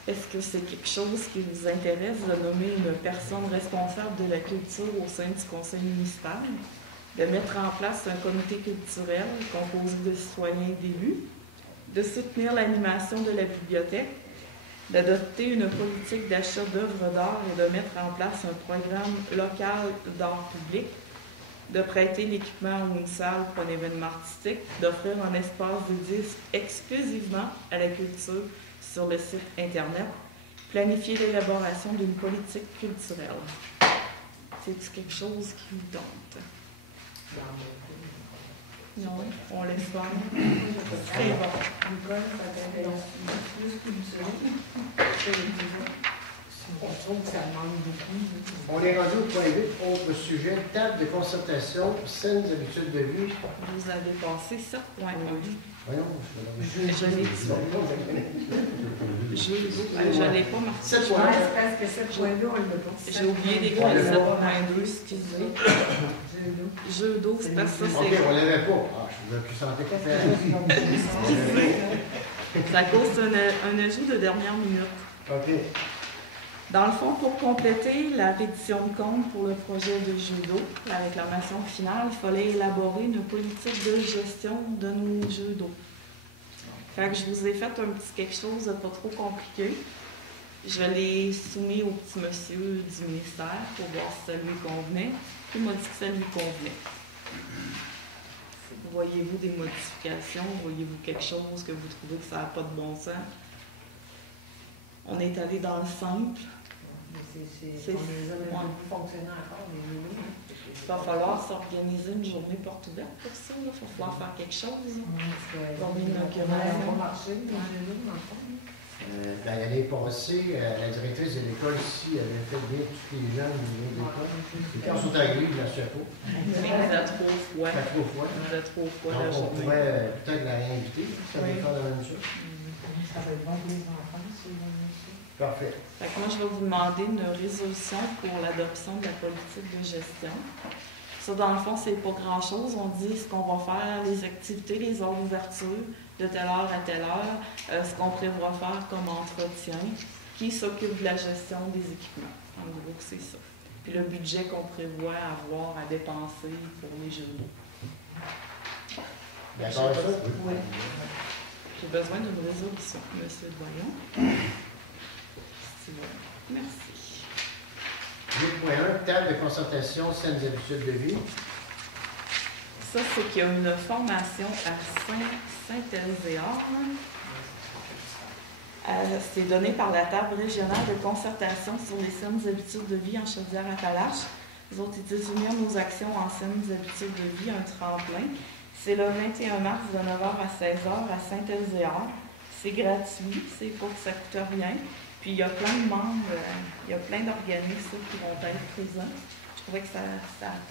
Est-ce que c'est quelque chose qui vous intéresse de nommer une personne responsable de la culture au sein du conseil municipal, de mettre en place un comité culturel composé de citoyens et d'élus, de soutenir l'animation de la bibliothèque, d'adopter une politique d'achat d'œuvres d'art et de mettre en place un programme local d'art public, de prêter l'équipement ou une salle pour un événement artistique, d'offrir un espace dédié exclusivement à la culture sur le site Internet, planifier l'élaboration d'une politique culturelle. C'est-tu quelque chose qui vous tente? Non, on laisse faire. Très bon. Nicole, ça t'intéresse plus culturel? On trouve que ça manque beaucoup. On est rendu au point 8, autre sujet, table de concertation, saines habitudes de vie. Vous avez passé ça? Oui. Voyons, Je l'ai dit. Je l'ai pas marqué. 7 Ouais, points. c'est parce que 7.2, on le met pas. J'ai oublié d'écrire le 7.2, excusez. Jeu d'eau, c'est parce que ça, OK, c'est... on l'avait pas. Ah, je vous ai plus santé que faire. C'est à cause d'un ajout de dernière minute. OK. Dans le fond, pour compléter la reddition de compte pour le projet de jeu d'eau, la réclamation finale, il fallait élaborer une politique de gestion de nos jeux d'eau. Fait que je vous ai fait un petit quelque chose de pas trop compliqué. Je l'ai soumis au petit monsieur du ministère pour voir si ça lui convenait. Puis il m'a dit que ça lui convenait. Voyez-vous des modifications? Voyez-vous quelque chose que vous trouvez que ça n'a pas de bon sens? On est allé dans le simple. On les a même plus fonctionner encore, les jeux. Il va falloir s'organiser une journée porte ouverte pour ça. Il va falloir faire quelque chose. Combien d'inauguration? L'année passée, la directrice de l'école ici avait fait bien tous les gens au niveau de l'école. Et quand ils sont arrivés, ils ne lâchaient pas. Mais il a trop froid. Pas trop froid. Il a trop froid la Donc, on journée. pourrait peut-être la réinviter. Ça va faire la même chose. Ça va être bon pour les enfants, c'est bon. Parfait. Fait que moi, je vais vous demander une résolution pour l'adoption de la politique de gestion. Ça, dans le fond, c'est pas grand-chose. On dit ce qu'on va faire, les activités, les heures d'ouverture, de telle heure à telle heure, ce qu'on prévoit faire comme entretien, qui s'occupe de la gestion des équipements. En gros, c'est ça. Puis le budget qu'on prévoit avoir à dépenser pour les jeux d'eau. D'accord avec ça? Oui. J'ai besoin d'une résolution, M. Doyon. Merci. 8.1, table de concertation, saines habitudes de vie. Ça, c'est qu'il y a une formation à Saint-Elzéar. C'est donné par la table régionale de concertation sur les saines habitudes de vie en Chaudière-Appalaches. Les autres, ils disent unir nos actions en saines habitudes de vie, un tremplin. C'est le 21 mars de 9h à 16h à Saint-Elzéar. C'est gratuit, c'est pas que ça coûte rien. Puis il y a plein de membres, il y a plein d'organismes qui vont être présents. Je trouvais que ça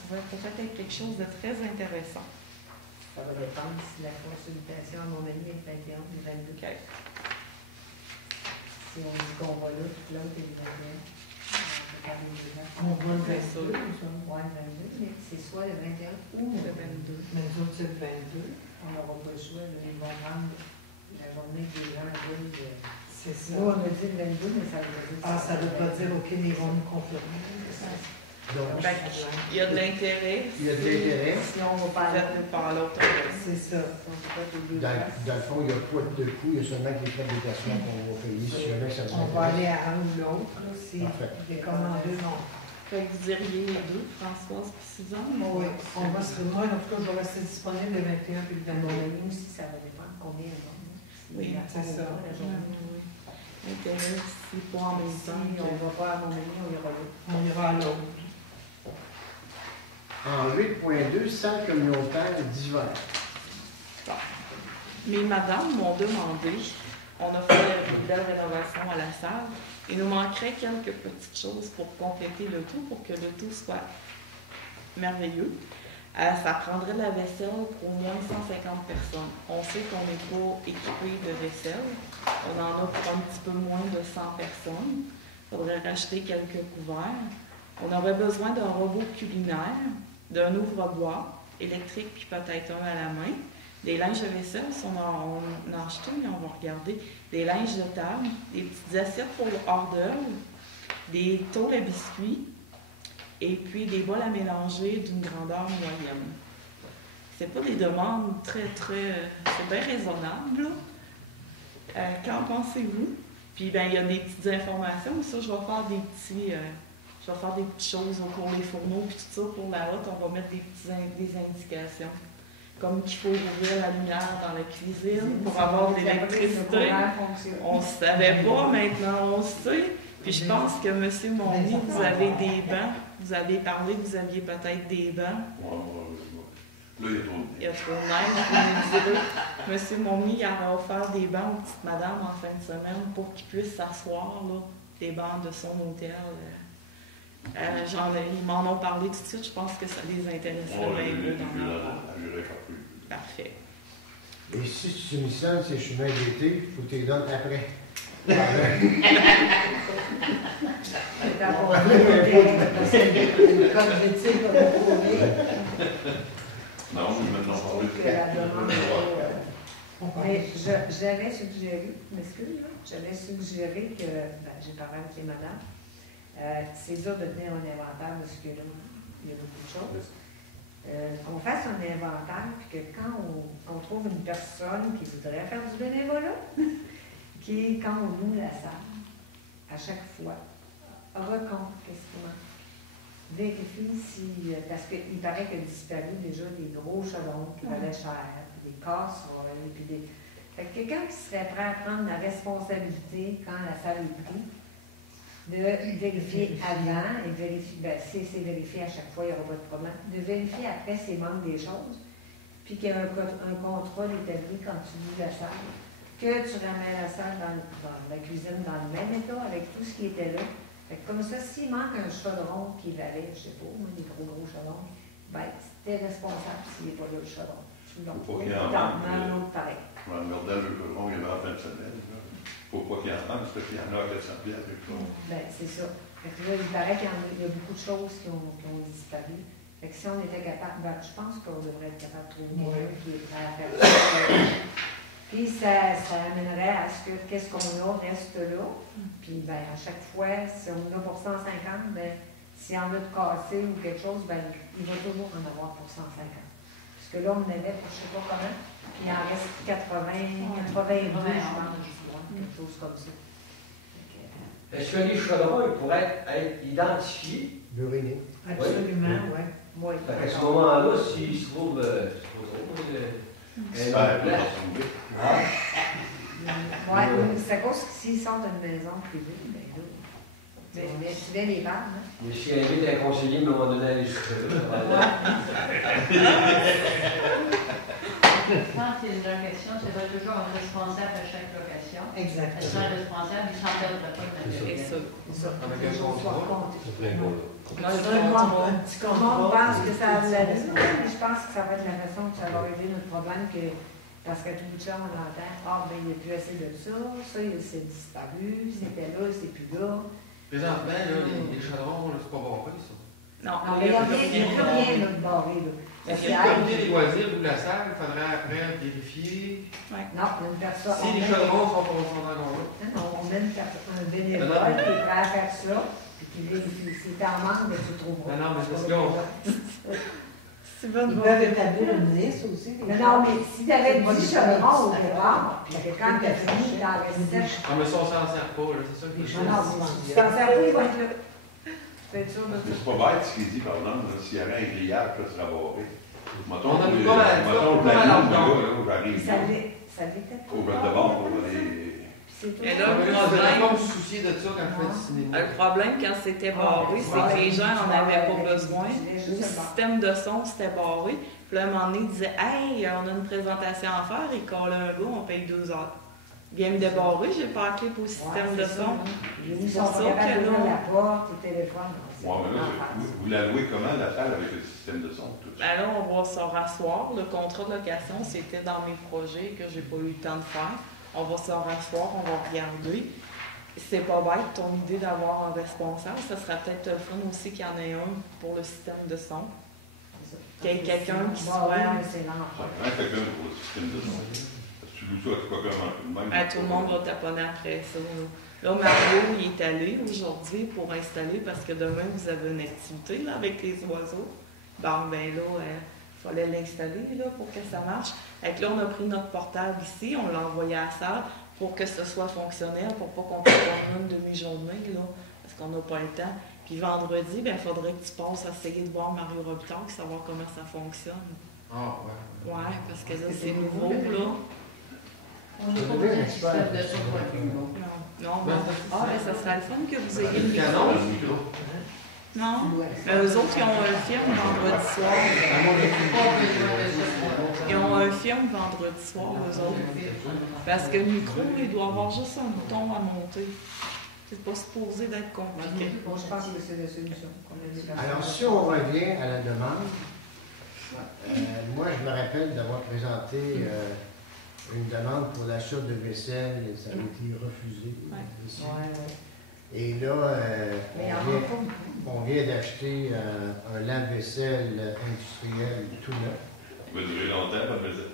pourrait peut-être être quelque chose de très intéressant. Ça va dépendre si la consultation, à mon avis, est 21 ou 22. Okay. Si on dit qu'on va là, puis l'autre est 21. On voit le Ouais, ça. 22. Oui, 22, mais c'est soit le 21 ou Le le 22. Mais nous autres, c'est le 22. On n'aura pas le choix, là, ils vont rendre la journée que les gens veulent. C'est ça. Nous, on a dit le 22, mais ça veut dire. Ah, ça ne veut pas dire, OK, mais ils vont nous confirmer. Donc, Fait il y a de l'intérêt. il y a de l'intérêt. Sinon, on va pas aller. Faites-le par l'autre. C'est ça. On peut pas les deux Dans, places. dans le fond, il n'y a pas de coût, il y a seulement que les frais de déplacement qu'on va payer si jamais ça vous On va intéresse. aller à un ou l'autre, là, si Parfait. les commandeurs vont. Fait que vous diriez les deux, Françoise et Suzanne? Oui, on va se moi, en tout cas, je vais rester disponible le 21 puis le Bon, 22. mais nous aussi, ça va dépendre combien on va. Oui, c'est ça. La journée. L'intérêt, c'est pas en même Si temps on que... va pas à Montmagny, on ira là. On ira à l'autre. En 8.2, salle communautaire d'hiver. Mes madames m'ont demandé, on a fait une belle rénovation à la salle, il nous manquerait quelques petites choses pour compléter le tout, pour que le tout soit merveilleux. Ça prendrait de la vaisselle pour au moins 150 personnes. On sait qu'on n'est pas équipé de vaisselle. On en a pour un petit peu moins de 100 personnes. Il faudrait racheter quelques couverts. On aurait besoin d'un robot culinaire, d'un ouvre-bois électrique, puis peut-être un à la main. Des linges de vaisselle, si on en a acheté, mais on va regarder. Des linges de table, des petites assiettes pour le hors-d'œuvre, des tôles à biscuits, et puis des bols à mélanger d'une grandeur moyenne. C'est pas des demandes très, c'est bien raisonnable, là. Qu'en pensez-vous? Puis, ben, il y a des petites informations. Ça, je vais faire des petites choses pour les fourneaux, puis tout ça, pour la haute, on va mettre des indications. Comme qu'il faut ouvrir la lumière dans la cuisine pour avoir de l'électricité. On ne savait pas, maintenant on sait. Puis je pense que M. Monny, vous avez des bancs. Vous avez parlé que vous aviez peut-être des bancs. Là, il y a trop de Il y a trop de neige, vous nous direz. M. Monny, il a offert des bancs aux petites madames en fin de semaine pour qu'ils puissent s'asseoir, là, des bancs de son hôtel. Ils m'en ont parlé tout de suite, je pense que ça les intéresserait bien d'en avoir. Parfait. Et si tu missionnes ces chemins d'été, il faut que tu les donnes après. C'est d'abord parce que comme je dis, comme vous voyez, Non, je vais maintenant parler que la demande mais j'avais suggéré, j'avais suggéré que, j'ai parlé avec les madames, c'est dur de tenir un inventaire de ce que là, il y a beaucoup de choses. Qu'on fasse un inventaire, puis que quand on trouve une personne qui voudrait faire du bénévolat, qui, quand on loue la salle, à chaque fois, recompte qu'est-ce qui manque. Vérifie si, parce qu'il paraît qu'il a disparu déjà des gros chalons qui valaient cher, puis des casseroles, puis des... Fait que quelqu'un qui serait prêt à prendre la responsabilité quand la salle est prise, de vérifier avant et vérifier, si c'est vérifié à chaque fois, il n'y aura pas de problème, de vérifier après s'il manque des choses, puis qu'il y a un contrôle établi quand tu loues la salle, que tu ramènes la salle dans la cuisine dans le même état avec tout ce qui était là. Fait que comme ça, s'il manque un chaudron qui valait, je ne sais pas, des trop gros chaudrons, ben, t'es responsable s'il n'est pas là le chaudron. Tu l'as Faut pas qu'il y en manque. pareil. Je m'en regardais le chaudron, il y avait en fin de semaine. Faut pas qu'il y en manque, parce qu'il y en a à 400 pieds avec ça. Ben, c'est ça. Fait que là, il paraît qu'il y a beaucoup de choses qui ont disparu. Fait que si on était capable, ben, je pense qu'on devrait être capable de trouver quelqu'un qui est prêt à faire ça. Puis ça amènerait à ce que qu'est-ce qu'on a reste là. Puis ben, à chaque fois, si on en a pour 150, ben, s'il y en a de cassé ou quelque chose, ben, il va toujours en avoir pour 150. Parce que là, on en avait pour je ne sais pas comment, puis il en reste 82, je pense. Quelque chose comme ça. Est-ce que les chaudrons ils pourraient être identifiés? Burinés. absolument, oui. Oui. À ce moment-là, s'ils se trouvent, C'est pas place. Oui, c'est à cause que s'ils sont d'une maison privée, ben là, mais tu viens les barres, hein? Mais si invite un conseiller, à un moment donné, les chaudrons. Quand c'est une location, c'est pas toujours un responsable à chaque location. Exactement. C'est un responsable, il s'en perdra pas de Et matériel. ça. Avec un contrat. Un petit Tout le monde contrat. pense que ça a de la vie, mais je pense que ça va être la façon que ça va régler notre problème, parce qu'à tout bout de champ, on entend, ben, il n'y a plus assez de ça, c'est disparu, c'était là, c'est plus là. Présentement, là, les chaudrons, là, c'est pas barré, ça. Non, Non, mais il n'y a plus rien là, de barré, là. Est-ce que le comité des loisirs ou la salle, il faudrait après vérifier Non, une personne. si les chaudrons sont encore là? Non, on met un bénévole qui est prêt à faire ça, Puis si t'en manques, ben, tu trouveras. Non, mais parce que C'est bonne Ils peuvent établir une liste aussi. Mais non, mais si t'avais 10 chevrons au départ, puis quand t'as fini, t'en restais. Ah, mais ça, on s'en sert pas, là, c'est ça que je Non, non, si tu t'en sers pas, il va être là. Tu es sûr de Mais ça? c'est pas bête ce qu'il dit, par exemple, là, s'il y avait un grillage, ça serait barré. Mettons, On a mis que- pas mal, mettons, pas mal la en ligne, dedans. là, où j'arrive, Ça l'était pas. au bord de bord, pour les... C'est tout. Et là, Ah, mais le là, vous n'avez pas problème, me soucier de ça quand je fais du cinéma. le problème quand c'était barré, c'est que les gens n'en avaient pas besoin. Le système de son, c'était barré. Puis là, à un moment donné, ils disaient « Hey, on a une présentation à faire. » Ils collaient un gars, on paye 2 heures. Viens me débarrer, j'ai pas la clé pour le système de son. Ils C'est sont pour ça pas capables que d'ouvrir là- la porte, le téléphone. Ouais, mais là, vous la louez comment, la salle, avec le système de son, tout ça? Ben là, on va se rasseoir. Le contrat de location, c'était dans mes projets que j'ai pas eu le temps de faire. On va se rasseoir, on va regarder. C'est pas bête ton idée d'avoir un responsable. Ça serait peut-être le fun aussi qu'il y en ait un pour le système de son. Qu'il y ait quelqu'un qui soit. C'est Ça l'enfer. prend quelqu'un pour le système de son. Parce que tu loues ça à tout même. Ah, tout le monde va taponner après ça. Là, Mario, il est allé aujourd'hui pour installer parce que demain, vous avez une activité là, avec les oiseaux. Bon, ben là, il fallait l'installer là, pour que ça marche. Et là, on a pris notre portable ici, on l'a envoyé à la salle pour que ce soit fonctionnel, pour pas qu'on puisse avoir une demi-journée, là, parce qu'on n'a pas le temps. Puis vendredi, ben, il faudrait que tu passes à essayer de voir Mario Robitaille, savoir comment ça fonctionne. Ah, ouais. Ouais, parce que là, c'est nouveau, là. On n'est pas besoin de système de son pour le Non, non. Ben, Ah, ben, ça serait le fun que vous ayez le Le canon, micro. le micro. Non? Mais eux autres, ils ont un film vendredi soir. À mon avis, Pas besoin de ça pour Ils ont un film vendredi soir, eux autres. Parce que le micro, il doit avoir juste un bouton à monter. C'est pas supposé d'être compliqué. Bon, je pense que c'est la solution. qu'on a déjà. Alors, si on revient à la demande, moi, je me rappelle d'avoir présenté une demande pour l'achat de vaisselle et ça a été refusé. Ici. Et là, Mais il y en a pas. on vient d'acheter un lave-vaisselle industriel tout neuf. Ça va durer longtemps, pas besoin.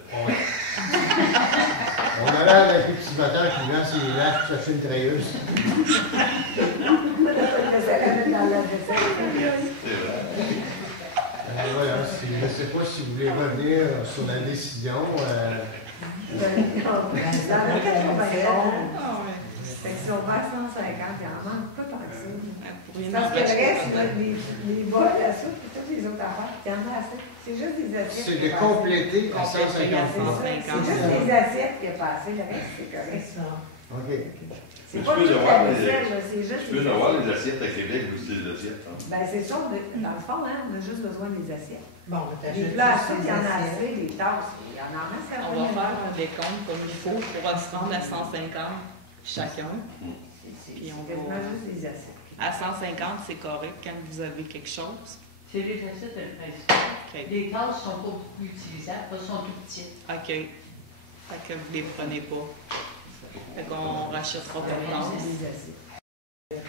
On a l'air d'un petit moteur qui vend ses laves pour s'acheter une treilleuse. Ça la met dans la vaisselle. C'est vrai. Voilà, je ne sais pas si vous voulez revenir sur la décision. Dans le 80 ans, Ah, ouais. fait que si on va à 150, il en manque pas tant que ça. Pour rien Parce que le empêcher. reste, là, les bols, la soupe, et toutes les autres affaires, il y en a assez. C'est juste des assiettes. C'est qui de est pas assez. compléter à 150 C'est ça, c'est juste les assiettes qui est pas assez. Le reste, c'est correct. OK. C'est Mais pas tu peux toute avoir la les- vaisselle, là, c'est juste Tu peux les avoir assiettes. les assiettes à Québec aussi, les assiettes. Hein? Ben, c'est ça, dans le fond, hein, on a juste besoin des assiettes. Bon, Les plats, ça, il y en a assez, les tasses, il y en a assez. On va faire un décompte comme il faut pour se rendre à 150 chacun. Puis on C'est va- juste des assiettes. À 150, c'est correct quand vous avez quelque chose. C'est les assiettes de principe. OK. Les tasses sont pas beaucoup utilisables, elles sont tout petites. OK. Fait que vous les prenez pas. Fait qu'on rachètera pas de tasses. Des assiettes.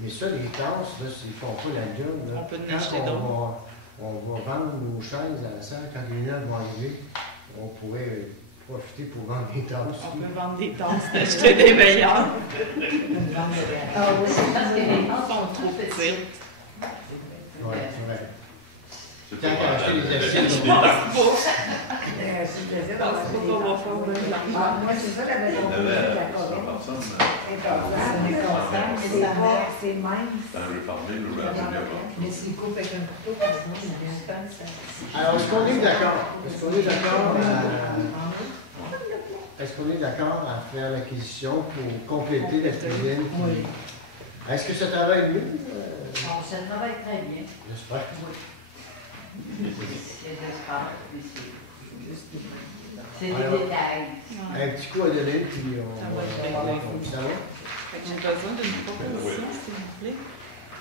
Mais ça, les tasses, là, ils ne font pas la job. Là. On peut en Quand acheter d'autres. on va vendre nos chaises à la salle, quand les neuves vont arriver, on pourrait profiter pour vendre des tasses. On peut vendre des tasses, acheter des meilleures. Ah oui, Parce que les Ils tasses sont sont trop trop petites. petites. Oui, c'est vrai. C'est Quand pas acheter les mal. assiettes, Je pense pas. c'est des Je pense pas qu'on va faire de l'argent. Ah, moi, c'est ça, j'avais compris de la Corée. C'est mince. Dans le farming, le ingénieur. Mais s'il coupe avec un couteau, par exemple, il y a un Alors, est-ce qu'on est d'accord? Est-ce qu'on est d'accord est-ce qu'on est d'accord à faire l'acquisition pour compléter la cuisine? Oui. Est-ce que ça travaille mieux? Bon, ça travaille très bien. J'espère. Oui. C'est de sport, puis c'est des Alors, détails. Un petit coup à donner, puis on Ça va être réglé. ça va? Fait que j'ai besoin d'une proposition, s'il vous plaît.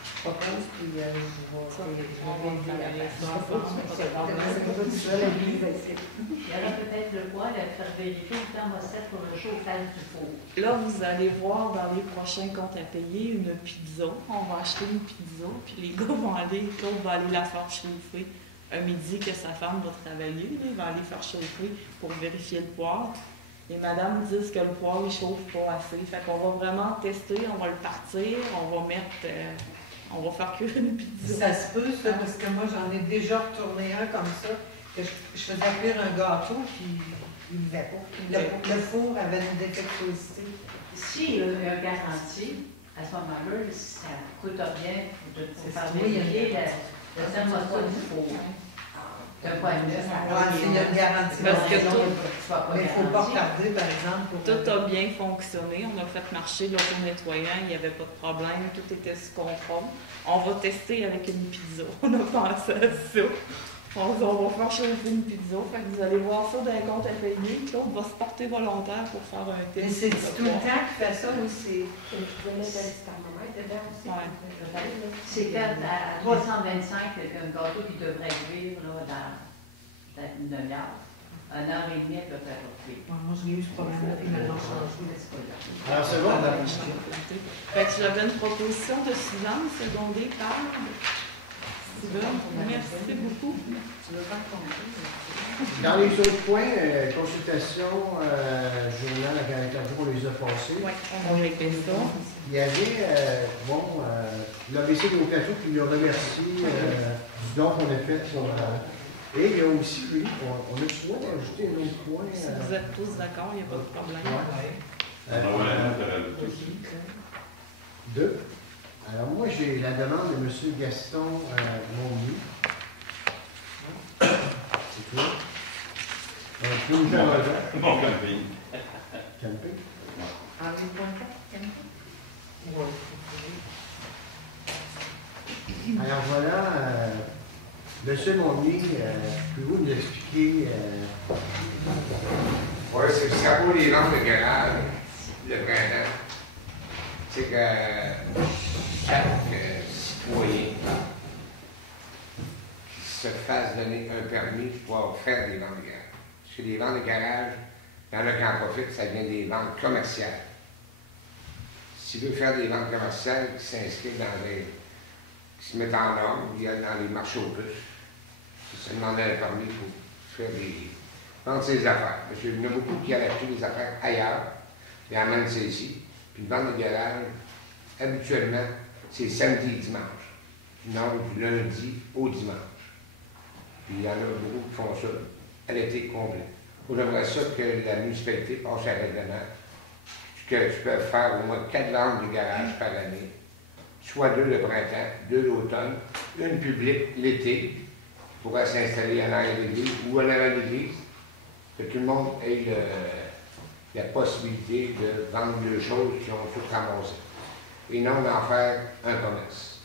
Je propose, puis je vais Ça, vérifier on va travailler ça ensemble. C'est pas tout ça, la vie, va essayer. Il y aura peut-être le poids à faire vérifier le temps recette pour le chauffage du four. Là, vous allez voir dans les prochains comptes à payer une pizza. On va acheter une pizza, puis les gars vont aller, Claude va aller la faire chauffer. Un midi que sa femme va travailler, là, il va aller faire chauffer pour vérifier le poids. Les madames disent que le poêle ne chauffe pas assez. Fait qu'on va vraiment tester, on va le partir, on va mettre, on va faire cuire une pizza. Ça se peut, ça, parce que moi, j'en ai déjà retourné un comme ça, que je faisais cuire un gâteau, puis il ne levait pas. Le four avait une défectuosité. Si il y a un garantie, à ce moment-là, ça coûte rien de faire Oui, vérifier le thermostat du four. D'un point de vue, Il y a une garantie. Parce que Mais il ne faut pas retarder, par exemple. Tout a bien fonctionné. On a fait marcher l'auto-nettoyant, il n'y avait pas de problème, tout était sous contrôle. On va tester avec une pizza. On a pensé à ça. On va faire chauffer une pizza. Fait que vous allez voir ça dans un compte à payer. Claude va se porter volontaire pour faire un test. Mais c'est tout le temps qu'il fait ça aussi. Je vais mettre un petit thermomètre dedans aussi. Ouais. c'est fait à 325 un gâteau qui devrait cuire là, dans une demi-heure. 1 heure et demie, peut faire cuire. Moi, j'ai eu ce problème-là, puis maintenant, changé. Alors, c'est bon, madame. Fait que j'avais une proposition de Suzanne, secondée par Steven. Merci beaucoup. Dans les autres points, consultation, journal à 44 jours, on les a passés. Oui, on va régler ça. Il y avait, l'ABC de Ocasio qui le remercie du don qu'on a fait pour. Et il y a aussi, on a souvent ajouté un autre point. Si vous êtes tous d'accord, il n'y a pas de problème. Deux. Alors, moi, j'ai la demande de M. Gaston Monnier. C'est tout. Puis nous allons Bon camping. Camping. Henri Pointet, camping. Alors voilà, M. Monnier, pouvez-vous nous expliquer? Oui, c'est ça pour les lampes de garage, le printemps. C'est que chaque citoyen qui se fasse donner un permis pour pouvoir faire des ventes de garage. Parce que les ventes de garage, il y en a qui en profitent, ça devient des ventes commerciales. S'il veut faire des ventes commerciales, qui s'inscrivent dans les. Qui se mettent en norme, il y a dans les marchés aux puces. Ça demande un permis pour faire des. Vendre ses affaires. Parce qu'il y en a beaucoup qui allaient acheter des affaires ailleurs, et amènent ça ici. Puis une vente de garage, habituellement, c'est samedi et dimanche. Non, du lundi au dimanche. Puis il y en a beaucoup qui font ça à l'été complet. Moi, j'aimerais ça que la municipalité passe un règlement que tu peux faire au moins 4 ventes de garage par année, soit 2 le printemps, 2 l'automne, une publique l'été, qui pourra s'installer à l'arrière de l'église ou à l'arrière de l'église, que tout le monde ait la possibilité de vendre deux choses qui ont tout ramassé. Et non d'en faire un commerce.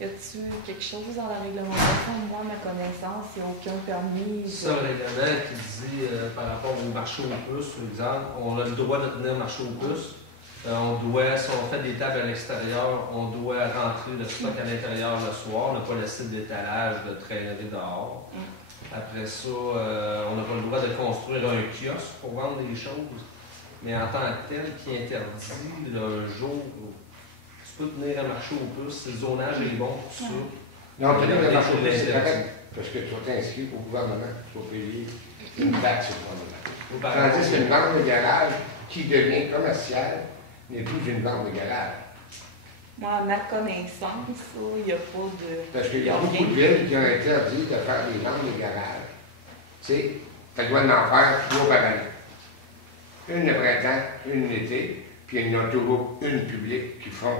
Y a-t-il quelque chose dans la réglementation? Moi, à ma connaissance, il n'y a aucun permis. C'est un règlement qui dit par rapport au marché aux puces, par exemple, on a le droit de tenir marché aux puces. On doit, si on fait des tables à l'extérieur, on doit rentrer le stock à l'intérieur le soir. On n'a pas laissé d'étalage, de traînerie dehors. Après ça, on n'a pas le droit de construire un kiosque pour vendre des choses. Mais en tant que tel, qui interdit le jour où tu peux tenir un marché aux puces, le zonage est bon pour ça. Non, tenir le marché aux puces, c'est correct, parce que tu vas t'inscrire au gouvernement, tu vas payer une taxe au gouvernement. Tandis qu'une vente de garage qui devient commerciale n'est plus une vente de garage. Moi, à ma connaissance, il n'y a pas de. Parce qu'il y a beaucoup de villes qui ont interdit de faire des ventes de garage. Tu sais, tu dois en faire 3 par année. Une le printemps, une l'été, puis il y en a toujours une publique qui font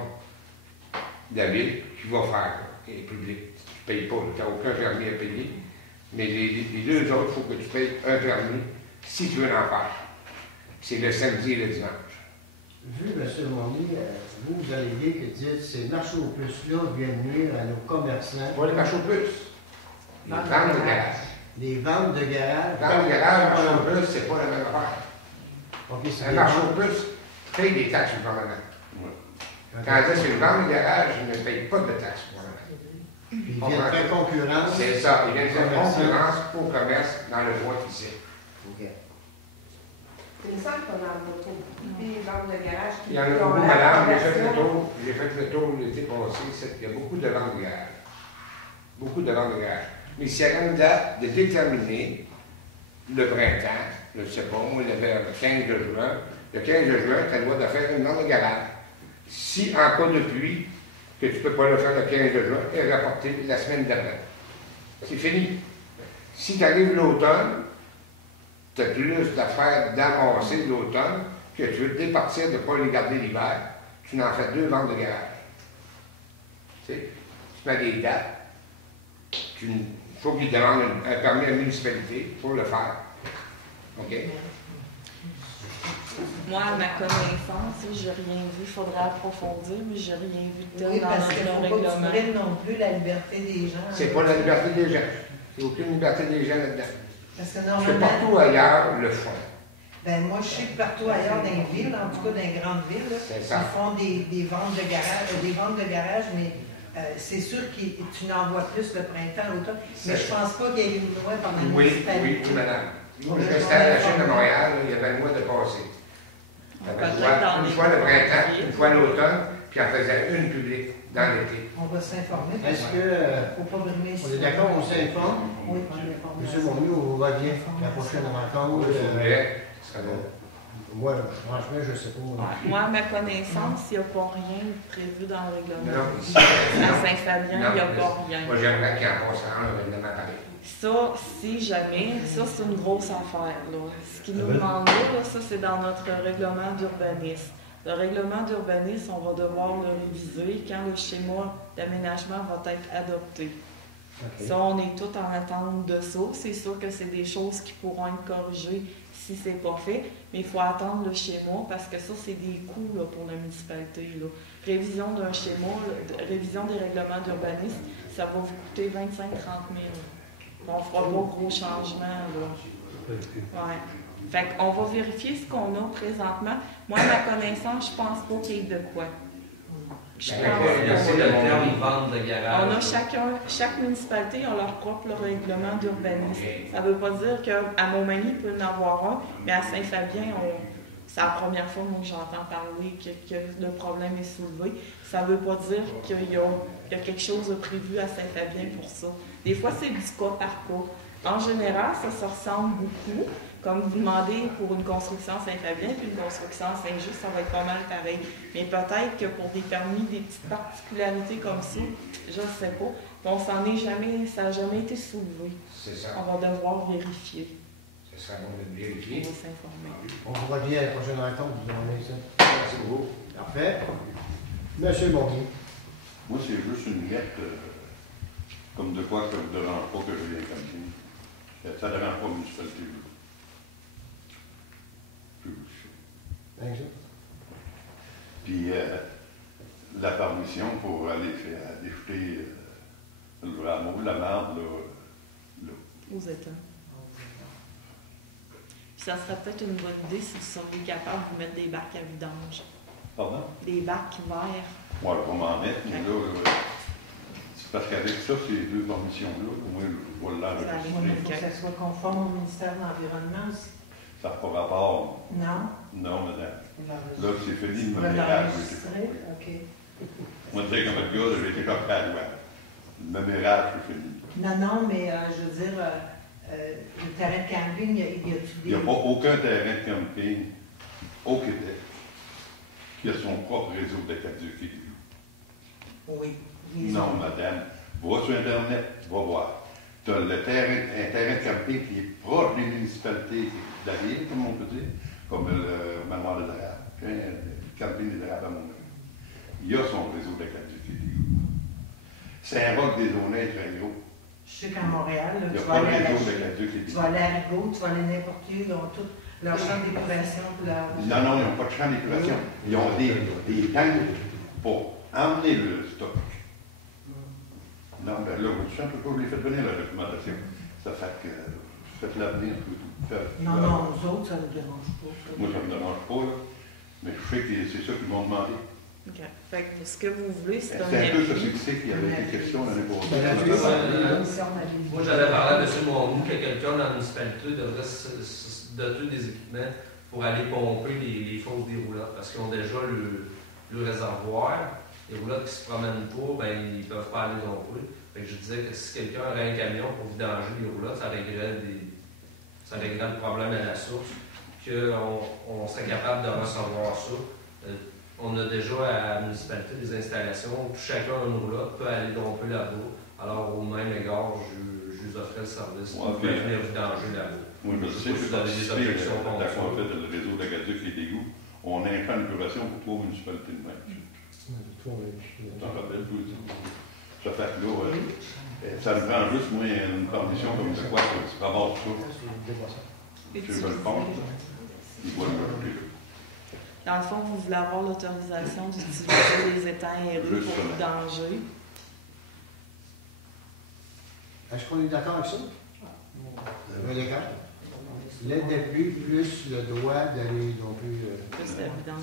de la ville, qui va faire. Et public, tu ne payes pas, tu n'as aucun permis à payer. Mais les deux autres, il faut que tu payes un permis si tu veux en faire. C'est le samedi et le dimanche. Vu, M. Monnier, vous alléguez que dites ces marchés aux puces-là viennent nuire à nos commerçants. Pas les marchés aux puces. Les ventes de garage. Les ventes de garage. Ventes de garage, marché aux puces, c'est pas la même affaire. Okay, un marché aux puces paye des taxes au gouvernement. Tandis qu'une vente de garage, je ne paye pas de taxes au gouvernement. Puis ils viennent faire concurrence. C'est ça, ils viennent faire concurrence au commerce dans le droit officiel. OK. Il me semble qu'on en a beaucoup des ventes de garage qui Il y en a beaucoup, madame. J'ai fait le tour l'été passé. Il y a beaucoup de ventes de garage. Beaucoup de ventes de garage. Mais s'il y a une date de déterminer le printemps, je ne sais pas, moi, vers le 15 de juin. Le 15 de juin, tu as le droit de faire une vente de garage. Si en cas de pluie, que tu ne peux pas le faire le 15 de juin, et rapporter la semaine d'après. C'est fini. Si tu arrives l'automne, tu as plus d'affaires d'avancer l'automne que tu veux départir de ne pas les garder l'hiver. Tu n'en fais 2 ventes de garage. Tu sais, tu mets des dates. Il faut qu'ils demandent un permis à la municipalité pour le faire. OK? Moi, à ma connaissance, je n'ai rien vu. Il faudrait approfondir, mais je n'ai rien vu de tel Oui, dans parce qu'il ne le faut pas que tu règlement. prennes non plus la liberté des gens. C'est pas la liberté des gens. Il n'y a aucune liberté des gens là-dedans. Parce que C'est normalement, partout ailleurs le font. ben moi, je sais que partout ailleurs dans les villes, en tout cas dans les grandes villes, là, C'est ils ça. font des ventes de garage, mais c'est sûr que tu n'en vois plus le printemps, l'automne. Mais je pense pas qu'il y ait une loi par la Oui, municipalité. oui, madame. Moi, je restais à la chaîne de Montréal, là, il y avait le mois de passé. Il y avait une fois le printemps, une fois l'automne, puis on faisait une publique dans l'été. On va s'informer. Est-ce que, Faut pas brimer on est d'accord, on s'informe? Oui, on s'informe. Monsieur Monnier, on revient la prochaine rencontre. Si vous voulez, ce serait bon. Moi, franchement, je ne sais pas. Moi, à ma connaissance, il n'y a pas rien prévu dans le règlement. Non, À Saint-Fabien, il n'y a pas rien. Moi, j'aimerais qu'il en passe un règlement pareil. Ça, si jamais, ça c'est une grosse affaire. Là. Ce qui nous demande là, ça c'est dans notre règlement d'urbanisme. Le règlement d'urbanisme, on va devoir le réviser quand le schéma d'aménagement va être adopté. Okay. Ça, on est tout en attente de ça. C'est sûr que c'est des choses qui pourront être corrigées si c'est pas fait, mais il faut attendre le schéma parce que ça, c'est des coûts là, pour la municipalité. Là. Révision d'un schéma, révision des règlements d'urbanisme, ça va vous coûter 25-30 000. On ne fera pas gros changements. Ouais. Fait qu'on va vérifier ce qu'on a présentement. Moi, à ma connaissance, je pense pas qu'il y ait de quoi. Je pense C'est le terme vente de garage. on a chaque municipalité a leur propre règlement d'urbanisme. Ça ne veut pas dire qu'à Montmagny, il peut en avoir un, mais à Saint-Fabien, c'est la première fois que j'entends parler que le problème est soulevé. Ça ne veut pas dire qu'il y a quelque chose de prévu à Saint-Fabien pour ça. Des fois, c'est du cas par cas. En général, ça se ressemble beaucoup. Comme vous demandez pour une construction à Saint-Fabien puis une construction à Saint-Just, ça va être pas mal pareil. Mais peut-être que pour des permis, des petites particularités comme ça, je ne sais pas. On s'en est jamais, ça n'a jamais été soulevé. C'est ça. On va devoir vérifier. C'est ça, on va On vérifier. va s'informer. On vous revient à la prochaine rencontre, vous donnez ça. Merci beaucoup. Parfait. Monsieur Monnier. Moi, c'est juste une lettre, comme de quoi ça ne vous dérange pas que je vienne comme ça. Ça ne dérange pas la municipalité. Puis la permission pour aller faire déjeter le rameau, la marde, là. Aux États. Puis ça serait peut-être une bonne idée si vous seriez capable de vous mettre des bacs à vidange. Pardon? Des bacs verts. Ouais, on va m'en mettre, mais là, c'est parce qu'avec ça, ces 2 permissions-là, au moins, je vais l'enregistrer. Il faut que ça soit conforme au ministère de l'Environnement aussi. Ça n'a pas rapport. Non? Non, madame. Là, c'est fini Tu le vas mémérage. l'enregistrer? OK. Moi, je dis comme le gars, j'ai été comme Padouin. Le mémérage, c'est fini. Non, mais je veux dire, le terrain de camping, il y a Il n'y a pas aucun terrain de camping au Québec qui a son propre réseau de caducité. Oui. Non, madame. Va sur Internet, va voir. Tu as un terrain de camping qui est proche des municipalités d'Allier, comme on peut dire, comme le manoir des Arabes, le camping des Arabes à Montréal. Il a son réseau de caducité. Saint-Roch des Aulnay est très gros. Je sais qu'à Montréal, là, Il n'y tu a vas pas aller à de la réseau de Chine, caducité. tu vas aller à Rigaud, tu vas aller n'importe où, ils ont tout leur champ d'épuration pour leur... Non, ils n'ont pas de champ d'épuration. Ils ont des tanks pour emmener le stock. Non, ben là, vous savez pourquoi vous les faites venir la documentation. Ça fait que faites-la venir. Non, nous autres, ça ne nous dérange pas. Moi, ça ne me dérange pas, là. Mais je sais que c'est ça qu'ils m'ont demandé. OK. Fait que ce que vous voulez, c'est un C'est un peu ça avis. c'est qu'il y avait des questions l'année passée. Moi, j'avais parlé à M. Monroux que quelqu'un dans la municipalité devrait se doter des équipements pour aller pomper les fosses des roulottes, parce qu'ils ont déjà le réservoir. Les roulottes qui ne se promènent pas, ben, ils ne peuvent pas aller non plus. Fait que je disais que si quelqu'un aurait un camion pour vidanger les roulottes, ça réglerait ça réglerait le problème à la source, qu'on serait capable de recevoir ça. On a déjà à la municipalité des installations où chacun a une roulotte peut aller domper là-bas. Alors, au même égard, je vous offrais le service pour venir vidanger là-bas. Moi, je sais que vous avez des objections contre ça. Quand on fait le réseau d'Agaduc et d'égouts, on a un plan d'épuration pour 3 municipalités de même. T'en rappelles tout ça? Ça fait que là, ça me prend juste, moi, une permission comme de quoi, tu ramasses ça. Je le pense, il va le rajouter là. Dans le fond, vous voulez avoir l'autorisation d'utiliser les étangs aérés pour vidanger. Est-ce qu'on est d'accord avec ça? Oui, d'accord. L'aide d'appui plus le droit d'aller non plus.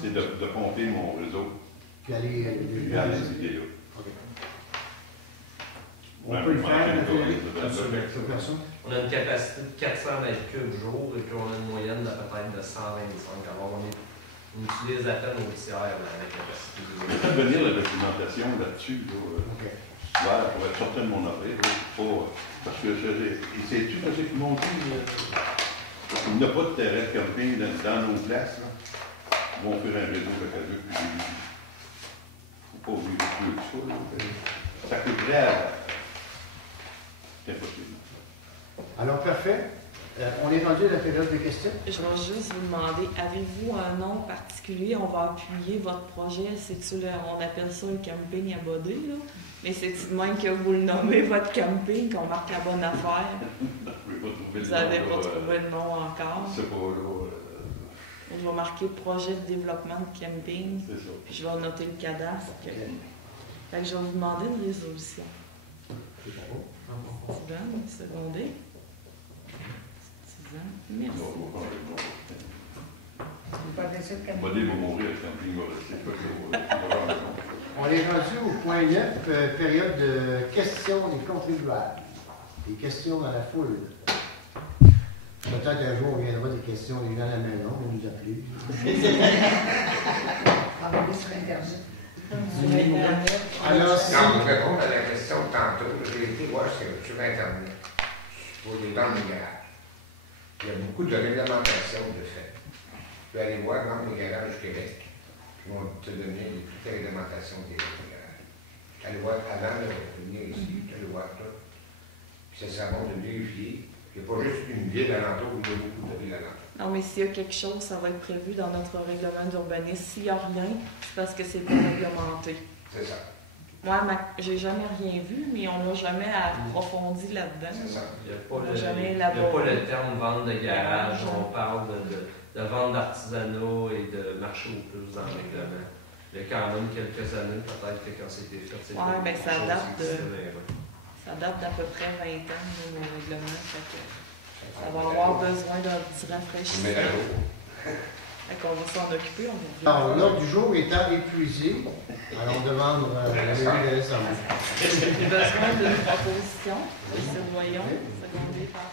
C'est de pomper mon réseau. Puis aller là. On peut le faire, on a une capacité de 400 mètres cubes jour et puis on a une moyenne de peut-être de 125. Alors on utilise à peine au tiers la capacité. Je vais venir la documentation là-dessus. Voilà, pour être certain de mon avril. Parce que sais-tu ce qu'ils m'ont dit? Il n'y a pas de terrain de camping dans nos places. Là. Ils vont faire un réseau de caduc. Il ne faut pas oublier plus de ça. Ça coûterait à... C'est impossible. Alors, parfait. On est rendu à la période de questions. Je vais juste vous demander, avez-vous un nom particulier? On va appuyer votre projet. On appelle ça le camping à Bodé, là. Mais c'est de même que vous le nommez, votre camping, qu'on marque la bonne affaire. Vous n'avez pas trouvé le nom encore. C'est pas là. Je vais marquer projet de développement de camping. C'est ça. Puis je vais noter le cadastre. Fait que je vais vous demander une résolution. Steven, secondé. Merci. Bodé va mourir, le camping va rester. On est rendu au point 9, période de questions des contribuables. Des questions dans la foule. Peut-être un jour, on viendra des questions des gens à la maison, on va nous appeler. Sur Internet. Alors, pour répondre à la question de tantôt, j'ai été voir sur Internet pour les ventes de garage. Il y a beaucoup de réglementation de fait. Tu peux aller voir Vente de garage du Québec. Ils vont te donner toutes les réglementations des garages. Tu peux aller voir avant de venir ici, tu peux aller voir tout. Puis ça sera bon de vérifier. Il n'y a pas juste une ville alentour, il y a beaucoup de villes alentour. Non, mais s'il y a quelque chose, ça va être prévu dans notre règlement d'urbanisme. S'il n'y a rien, c'est parce que c'est pas réglementé. C'est ça. Moi, j'ai jamais rien vu, mais on n'a jamais approfondi là-dedans. C'est ça. Il n'y a pas le terme vente de garage. On parle de vente d'artisanat et de marché aux puces dans le règlement. Il y a quand même quelques années, peut-être que quand c'était fait, c'était ouais, ben ça date d'à peu près 20 ans, mon règlement. Ça va avoir besoin d'un petit rafraîchissement. On va s'en occuper. Alors, l'ordre du jour étant épuisé, alors on demande la levée de l'Assemblée. J'ai besoin d'une proposition. Voyons, secondé par